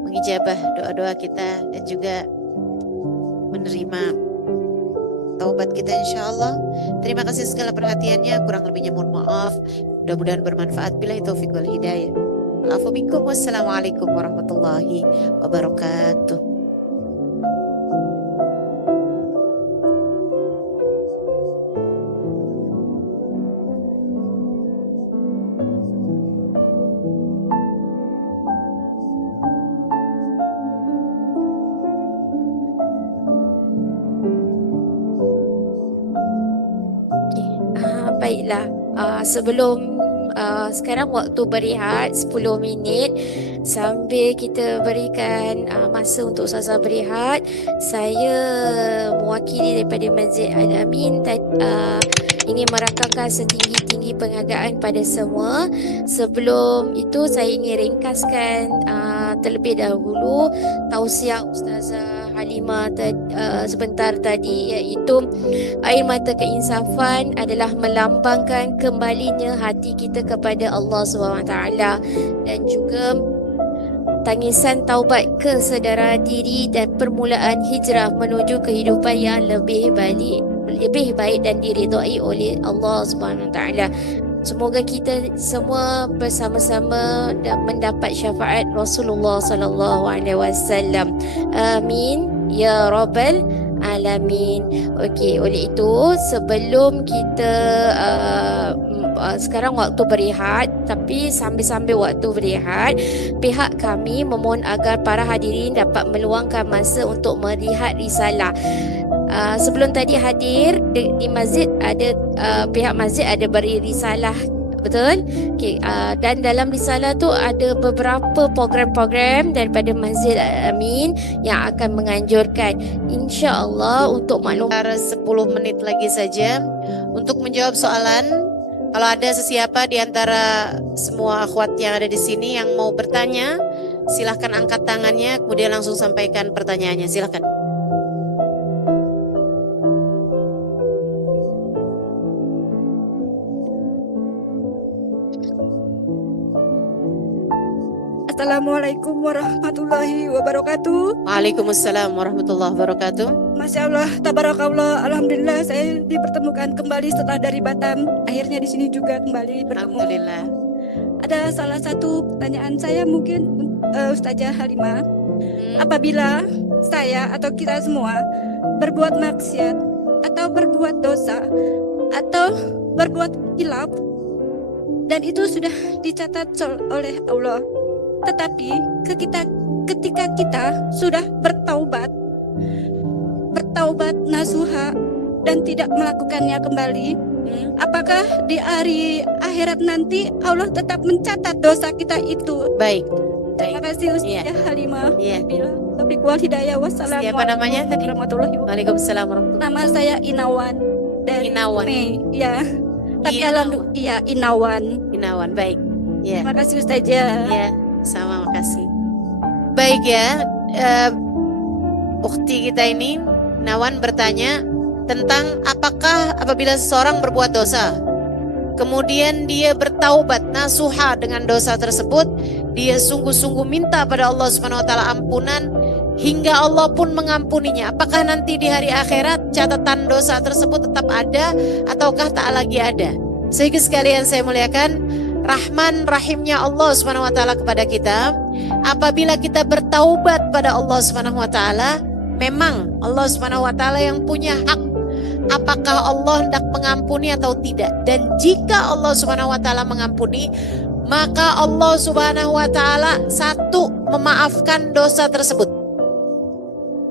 mengijabah doa-doa kita dan juga menerima taubat kita insya Allah. Terima kasih segala perhatiannya. Kurang lebihnya mohon maaf. Mudah-mudahan bermanfaat. Billahi taufiq wal hidayah. Wal-afu minkum. Wassalamualaikum warahmatullahi wabarakatuh. Baiklah, sebelum sekarang waktu berehat 10 minit sambil kita berikan masa untuk Ustazah berehat, saya mewakili daripada Masjid Al-Amin ingin merakamkan setinggi-tinggi penghargaan pada semua. Sebelum itu saya ingin ringkaskan terlebih dahulu tausiah Ustazah Halimah sebentar tadi, iaitu air mata keinsafan adalah melambangkan kembalinya hati kita kepada Allah SWT dan juga tangisan taubat kesedara diri dan permulaan hijrah menuju kehidupan yang lebih baik dan diridhai oleh Allah SWT. Semoga kita semua bersama-sama mendapat syafaat Rasulullah sallallahu alaihi wasallam. Amin ya rabbal alamin. Okey, oleh itu sebelum kita sekarang waktu berehat, tapi sambil-sambil waktu berehat, pihak kami memohon agar para hadirin dapat meluangkan masa untuk melihat risalah. Sebelum tadi hadir di masjid ada pihak masjid ada beri risalah, betul? Okay, dan dalam risalah tu ada beberapa program-program daripada Masjid Al-Amin yang akan menganjurkan, insya-Allah, untuk maklum 10 menit lagi saja untuk menjawab soalan. Kalau ada sesiapa di antara semua akhwat yang ada di sini yang mau bertanya, silahkan angkat tangannya kemudian langsung sampaikan pertanyaannya. Silahkan. Assalamualaikum warahmatullahi wabarakatuh. Waalaikumsalam warahmatullahi wabarakatuh. Masya Allah, tabarakallah, alhamdulillah saya dipertemukan kembali setelah dari Batam. Akhirnya di sini juga kembali bertemu. Alhamdulillah. Ada salah satu pertanyaan saya mungkin Ustazah Halimah. Apabila saya atau kita semua berbuat maksiat atau berbuat dosa atau berbuat hilaf dan itu sudah dicatat oleh Allah, tetapi ketika kita sudah bertaubat nasuha dan tidak melakukannya kembali, apakah di hari akhirat nanti Allah tetap mencatat dosa kita itu? Baik. Terima kasih Ustazah Halimah. Iya. Bila taufiq wal hidayah. Wassalamualaikum Siapa namanya tadi? warahmatullahi wabarakatuh. Waalaikumsalam warahmatullahi Nama saya Inawan dari Inawan. Mei. Ya. Tapi Inawan. alhamdulillah, iya, Inawan. Inawan. Baik. Ya. Terima kasih Ustazah. Ya, sama, makasih. Baik ya, ukhti kita ini Nawan bertanya tentang apakah apabila seseorang berbuat dosa, kemudian dia bertaubat nasuha dengan dosa tersebut, dia sungguh-sungguh minta pada Allah Subhanahu wa taala ampunan hingga Allah pun mengampuninya. Apakah nanti di hari akhirat catatan dosa tersebut tetap ada ataukah tak lagi ada? Sehingga sekalian saya muliakan, Rahman Rahimnya Allah Subhanahu wa taala kepada kita, apabila kita bertaubat pada Allah Subhanahu wa taala, memang Allah Subhanahu wa taala yang punya hak apakah Allah hendak mengampuni atau tidak. Dan jika Allah Subhanahu wa taala mengampuni, maka Allah Subhanahu wa taala satu, memaafkan dosa tersebut.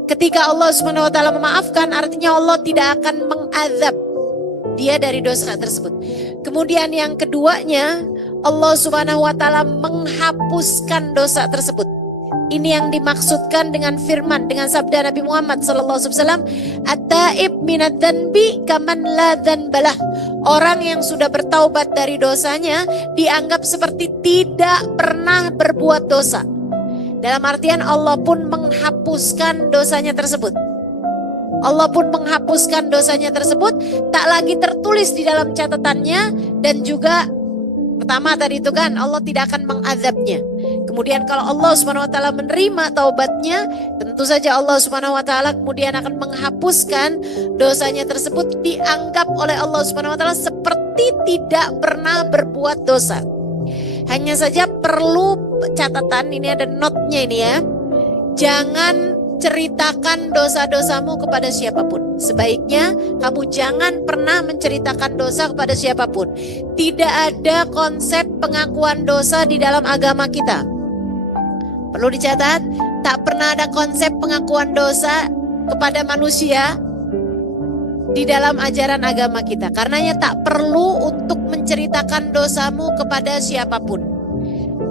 Ketika Allah Subhanahu wa taala memaafkan, artinya Allah tidak akan mengazab dia dari dosa tersebut. Kemudian yang keduanya, Allah Subhanahu wa taala menghapuskan dosa tersebut. Ini yang dimaksudkan dengan firman, dengan sabda Nabi Muhammad SAW, at-taib minad dzanbi kaman la dzanbalah. Orang yang sudah bertaubat dari dosanya dianggap seperti tidak pernah berbuat dosa. Dalam artian Allah pun menghapuskan dosanya tersebut. Allah pun menghapuskan dosanya tersebut, tak lagi tertulis di dalam catatannya. Dan juga pertama tadi itu kan, Allah tidak akan mengazabnya. Kemudian kalau Allah Subhanahu wa taala menerima taubatnya, tentu saja Allah Subhanahu wa taala kemudian akan menghapuskan dosanya tersebut, dianggap oleh Allah Subhanahu wa taala seperti tidak pernah berbuat dosa. Hanya saja perlu catatan, ini ada note-nya ini ya. Jangan ceritakan dosa-dosamu kepada siapapun. Sebaiknya kamu jangan pernah menceritakan dosa kepada siapapun. Tidak ada konsep pengakuan dosa di dalam agama kita. Perlu dicatat, tak pernah ada konsep pengakuan dosa kepada manusia di dalam ajaran agama kita. Karenanya tak perlu untuk menceritakan dosamu kepada siapapun.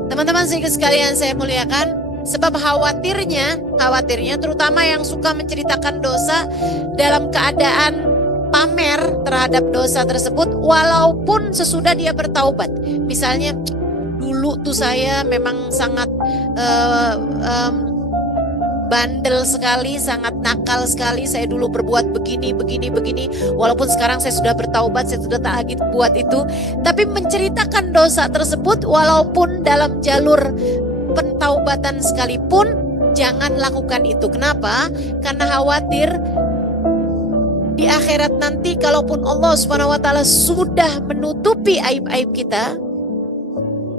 Teman-teman sekalian saya muliakan, sebab khawatirnya terutama yang suka menceritakan dosa dalam keadaan pamer terhadap dosa tersebut walaupun sesudah dia bertaubat. Misalnya, dulu tuh saya memang sangat bandel sekali, sangat nakal sekali, saya dulu berbuat begini. Walaupun sekarang saya sudah bertaubat, saya sudah tak lagi buat itu. Tapi menceritakan dosa tersebut walaupun dalam jalur pentaubatan sekalipun, jangan lakukan itu. Kenapa? Karena khawatir di akhirat nanti kalaupun Allah Subhanahu wa taala sudah menutupi aib-aib kita,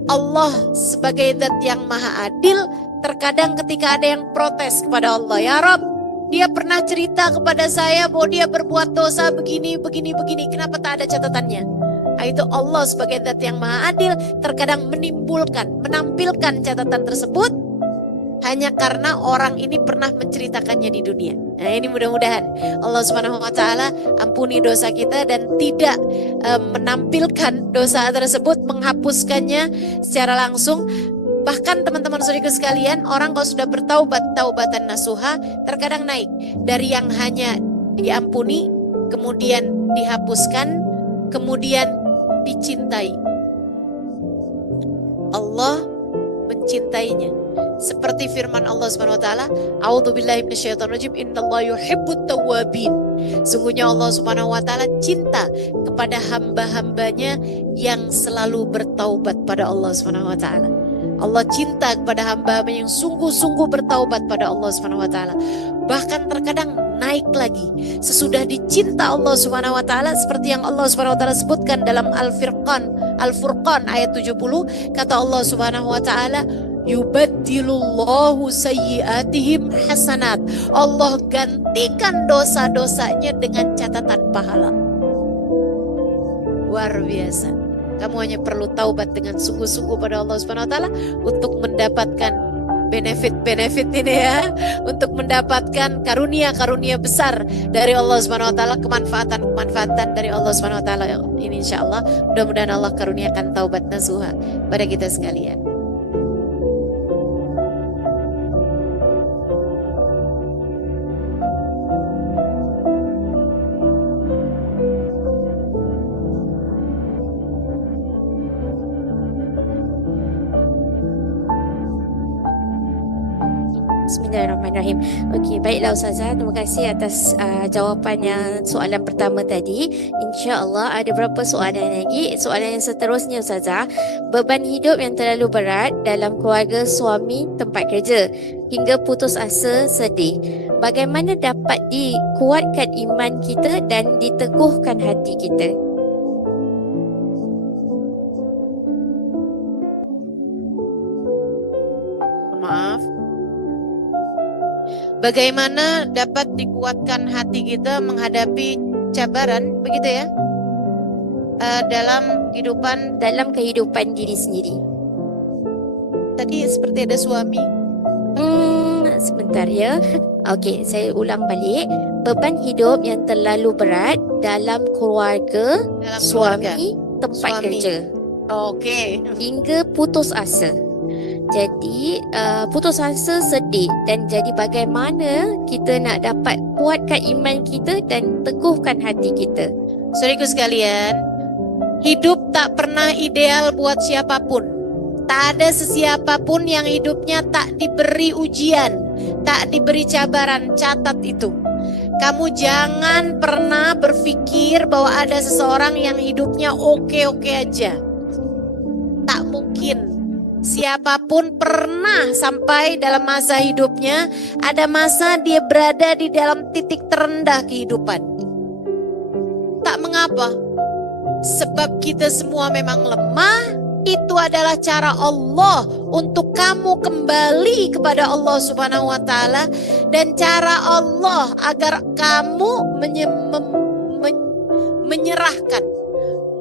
Allah sebagai zat yang maha adil, terkadang ketika ada yang protes kepada Allah, ya Rabb, dia pernah cerita kepada saya bahwa dia berbuat dosa begini, kenapa tak ada catatannya? Itu Allah sebagai zat yang maha adil terkadang menampilkan catatan tersebut hanya karena orang ini pernah menceritakannya di dunia. Nah, ini mudah-mudahan Allah Subhanahu wa taala ampuni dosa kita dan tidak menampilkan dosa tersebut, menghapuskannya secara langsung. Bahkan teman-teman saudaraku sekalian, orang kalau sudah bertaubat taubatan nasuha, terkadang naik dari yang hanya diampuni, kemudian dihapuskan, kemudian dicintai. Allah mencintainya. Seperti firman Allah Subhanahu wa taala, "A'udzubillahi minasyaitonirrajim, innallaha yuhibbut tawwabin." Sungguhnya Allah Subhanahu wa taala cinta kepada hamba-hambanya yang selalu bertaubat pada Allah Subhanahu wa taala. Allah cinta kepada hamba-hamba yang sungguh-sungguh bertaubat pada Allah Subhanahu wa taala. Bahkan terkadang naik lagi sesudah dicinta Allah Subhanahu wa taala, seperti yang Allah Subhanahu wa taala sebutkan dalam Al-Furqan ayat 70, kata Allah Subhanahu wa taala, yubaddilullahu sayyiatihim hasanat. Allah gantikan dosa-dosanya dengan catatan pahala. Luar biasa. Kamu hanya perlu taubat dengan sungguh-sungguh pada Allah Subhanahu wa taala untuk mendapatkan benefit ini ya, untuk mendapatkan karunia-karunia besar dari Allah Subhanahu wa taala, kemanfaatan dari Allah Subhanahu wa taala ini, insyaallah. Mudah-mudahan Allah karuniakan taubat nasuha pada kita sekalian. Bismillahirrahmanirrahim. Okey, baiklah Ustazah, terima kasih atas jawapannya soalan pertama tadi. InsyaAllah ada beberapa soalan lagi. Soalan yang seterusnya Ustazah, beban hidup yang terlalu berat dalam keluarga suami tempat kerja hingga putus asa, sedih. Bagaimana dapat dikuatkan iman kita dan diteguhkan hati kita? Maaf. Bagaimana dapat dikuatkan hati kita menghadapi cabaran, begitu ya, dalam kehidupan diri sendiri. tadi seperti ada suami. Sebentar ya. Okey, saya ulang balik. Beban hidup yang terlalu berat dalam keluarga, Dalam suami, tempat Suami. kerja, Oke. hingga putus asa. Jadi putus asa, sedih, dan jadi bagaimana kita nak dapat kuatkan iman kita dan teguhkan hati kita. Saudaraku sekalian, hidup tak pernah ideal buat siapapun. Tak ada sesiapapun yang hidupnya tak diberi ujian, tak diberi cabaran. Catat itu. Kamu jangan pernah berpikir bahwa ada seseorang yang hidupnya oke-oke aja. Tak mungkin. Siapapun pernah sampai dalam masa hidupnya, ada masa dia berada di dalam titik terendah kehidupan. Tak mengapa, sebab kita semua memang lemah. Itu adalah cara Allah untuk kamu kembali kepada Allah Subhanahu wa taala, dan cara Allah agar kamu menyerahkan,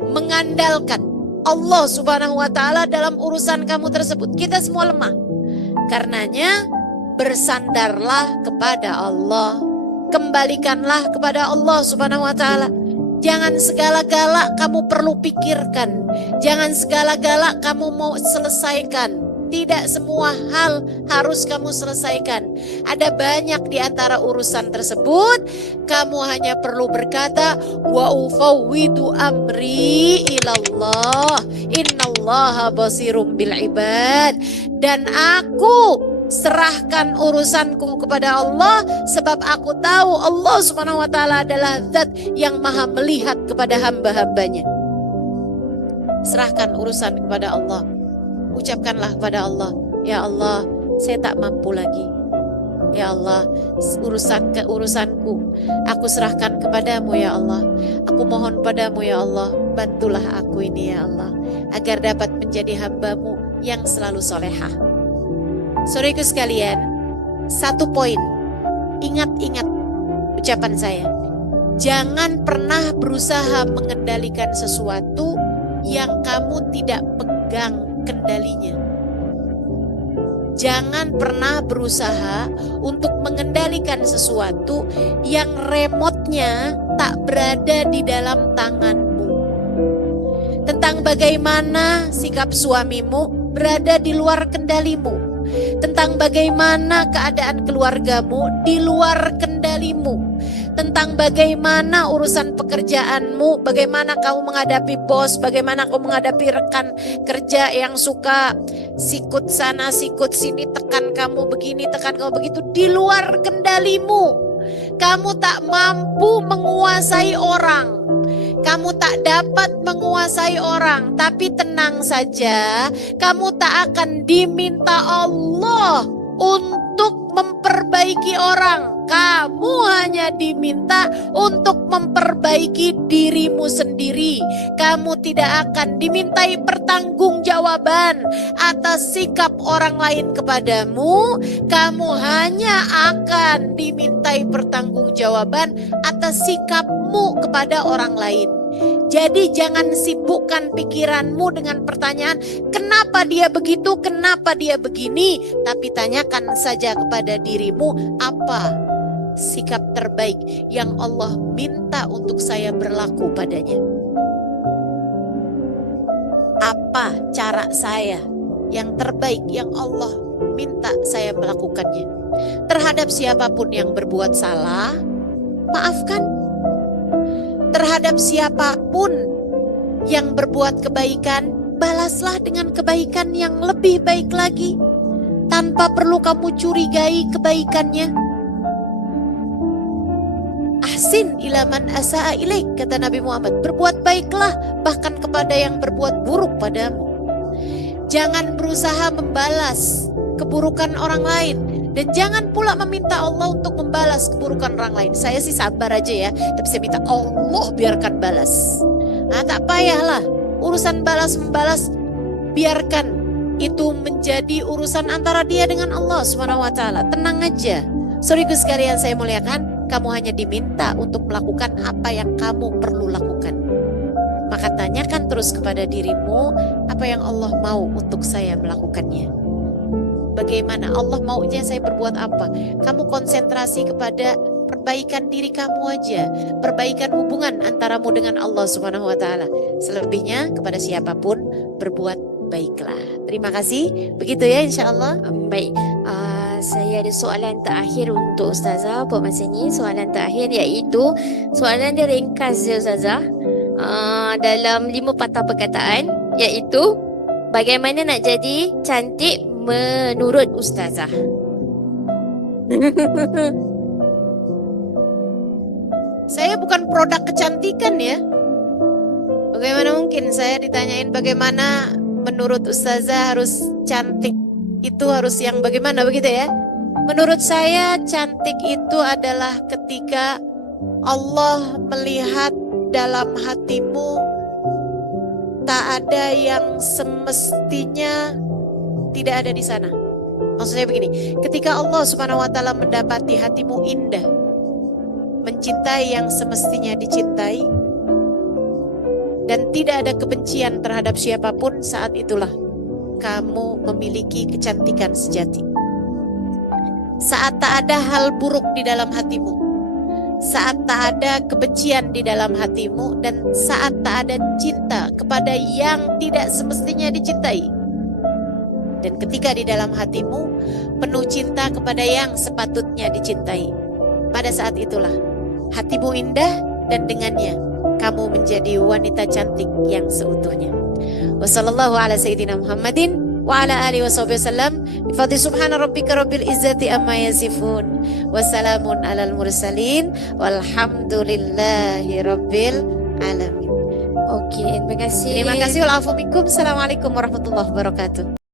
mengandalkan Allah Subhanahu wa taala dalam urusan kamu tersebut. Kita semua lemah. Karenanya bersandarlah kepada Allah. Kembalikanlah kepada Allah Subhanahu wa taala. Jangan segala-gala kamu perlu pikirkan. Jangan segala-gala kamu mau selesaikan. Tidak semua hal harus kamu selesaikan. Ada banyak di antara urusan tersebut. Kamu hanya perlu berkata, wa ufawwidu amri ilallah. Innallaha basirum bil ibad. Dan aku serahkan urusanku kepada Allah, sebab aku tahu Allah Subhanahu wa taala adalah zat yang maha melihat kepada hamba-hambanya. Serahkan urusan kepada Allah. Ucapkanlah kepada Allah, ya Allah, saya tak mampu lagi. Ya Allah, urusanku aku serahkan kepadamu ya Allah. Aku mohon padamu ya Allah, bantulah aku ini ya Allah, agar dapat menjadi hambamu yang selalu solehah. Saudaraku sekalian, satu poin, ingat-ingat ucapan saya. Jangan pernah berusaha mengendalikan sesuatu yang kamu tidak pegang kendalinya. Jangan pernah berusaha untuk mengendalikan sesuatu yang remotenya tak berada di dalam tanganmu. Tentang bagaimana sikap suamimu berada di luar kendalimu. Tentang bagaimana keadaan keluargamu di luar kendalimu. Tentang bagaimana urusan pekerjaanmu, bagaimana kamu menghadapi bos, bagaimana kamu menghadapi rekan kerja yang suka sikut sana, sikut sini, tekan kamu begini, tekan kamu begitu, di luar kendalimu. Kamu tak mampu menguasai orang. Kamu tak dapat menguasai orang, tapi tenang saja, kamu tak akan diminta Allah untuk memperbaiki orang. Kamu hanya diminta untuk memperbaiki dirimu sendiri. Kamu tidak akan dimintai pertanggungjawaban atas sikap orang lain kepadamu. Kamu hanya akan dimintai pertanggungjawaban atas sikapmu kepada orang lain. Jadi jangan sibukkan pikiranmu dengan pertanyaan, kenapa dia begitu, kenapa dia begini. Tapi tanyakan saja kepada dirimu, apa sikap terbaik yang Allah minta untuk saya berlaku padanya. Apa cara saya yang terbaik yang Allah minta saya melakukannya. Terhadap siapapun yang berbuat salah, maafkan. Terhadap siapapun yang berbuat kebaikan, balaslah dengan kebaikan yang lebih baik lagi, tanpa perlu kamu curigai kebaikannya. Ahsin ila man asa'a ilaik, kata Nabi Muhammad. Berbuat baiklah bahkan kepada yang berbuat buruk padamu. Jangan berusaha membalas keburukan orang lain, dan jangan pula meminta Allah untuk membalas keburukan orang lain. Saya sih sabar aja ya, tapi saya minta Allah biarkan balas. Nah, tak payahlah urusan balas-membalas, biarkan itu menjadi urusan antara dia dengan Allah Subhanahu wa taala. Tenang aja. Saudaraku sekalian saya muliakan, Kamu hanya diminta untuk melakukan apa yang kamu perlu lakukan. Maka tanyakan terus kepada dirimu, apa yang Allah mau untuk saya melakukannya. Bagaimana Allah maunya saya berbuat apa? Kamu konsentrasi kepada perbaikan diri kamu aja, perbaikan hubungan antaramu dengan Allah Subhanahu wa taala. Selebihnya kepada siapapun berbuat baiklah. Terima kasih. Begitu ya insyaallah. Baik, saya ada soalan terakhir untuk Ustazah buat masa ni. Soalan terakhir iaitu soalan dia ringkas je Ustazah, dalam 5 patah perkataan, iaitu bagaimana nak jadi cantik menurut Ustazah. Saya bukan produk kecantikan ya. Bagaimana mungkin saya ditanyain bagaimana menurut Ustazah harus cantik, itu harus yang bagaimana begitu ya. Menurut saya cantik itu adalah ketika Allah melihat dalam hatimu tak ada yang semestinya tidak ada di sana. Maksudnya begini, ketika Allah Subhanahu wa taala mendapati hatimu indah, mencintai yang semestinya dicintai, dan tidak ada kebencian terhadap siapapun, saat itulah kamu memiliki kecantikan sejati. Saat tak ada hal buruk di dalam hatimu, saat tak ada kebencian di dalam hatimu, dan saat tak ada cinta kepada yang tidak semestinya dicintai. Dan ketika di dalam hatimu penuh cinta kepada yang sepatutnya dicintai, pada saat itulah hatimu indah dan dengannya kamu menjadi wanita cantik yang seutuhnya. Wassallallahu ala sayyidina Muhammadin wa ala alihi washabihi wasallam. Bifadli subhana rabbika rabbil izzati amma yasifun. Wassalamun alal mursalin. Walhamdulillahi rabbil alamin. Okey, terima kasih. Terima kasih. Walafu minkum. Assalamualaikum warahmatullahi wabarakatuh.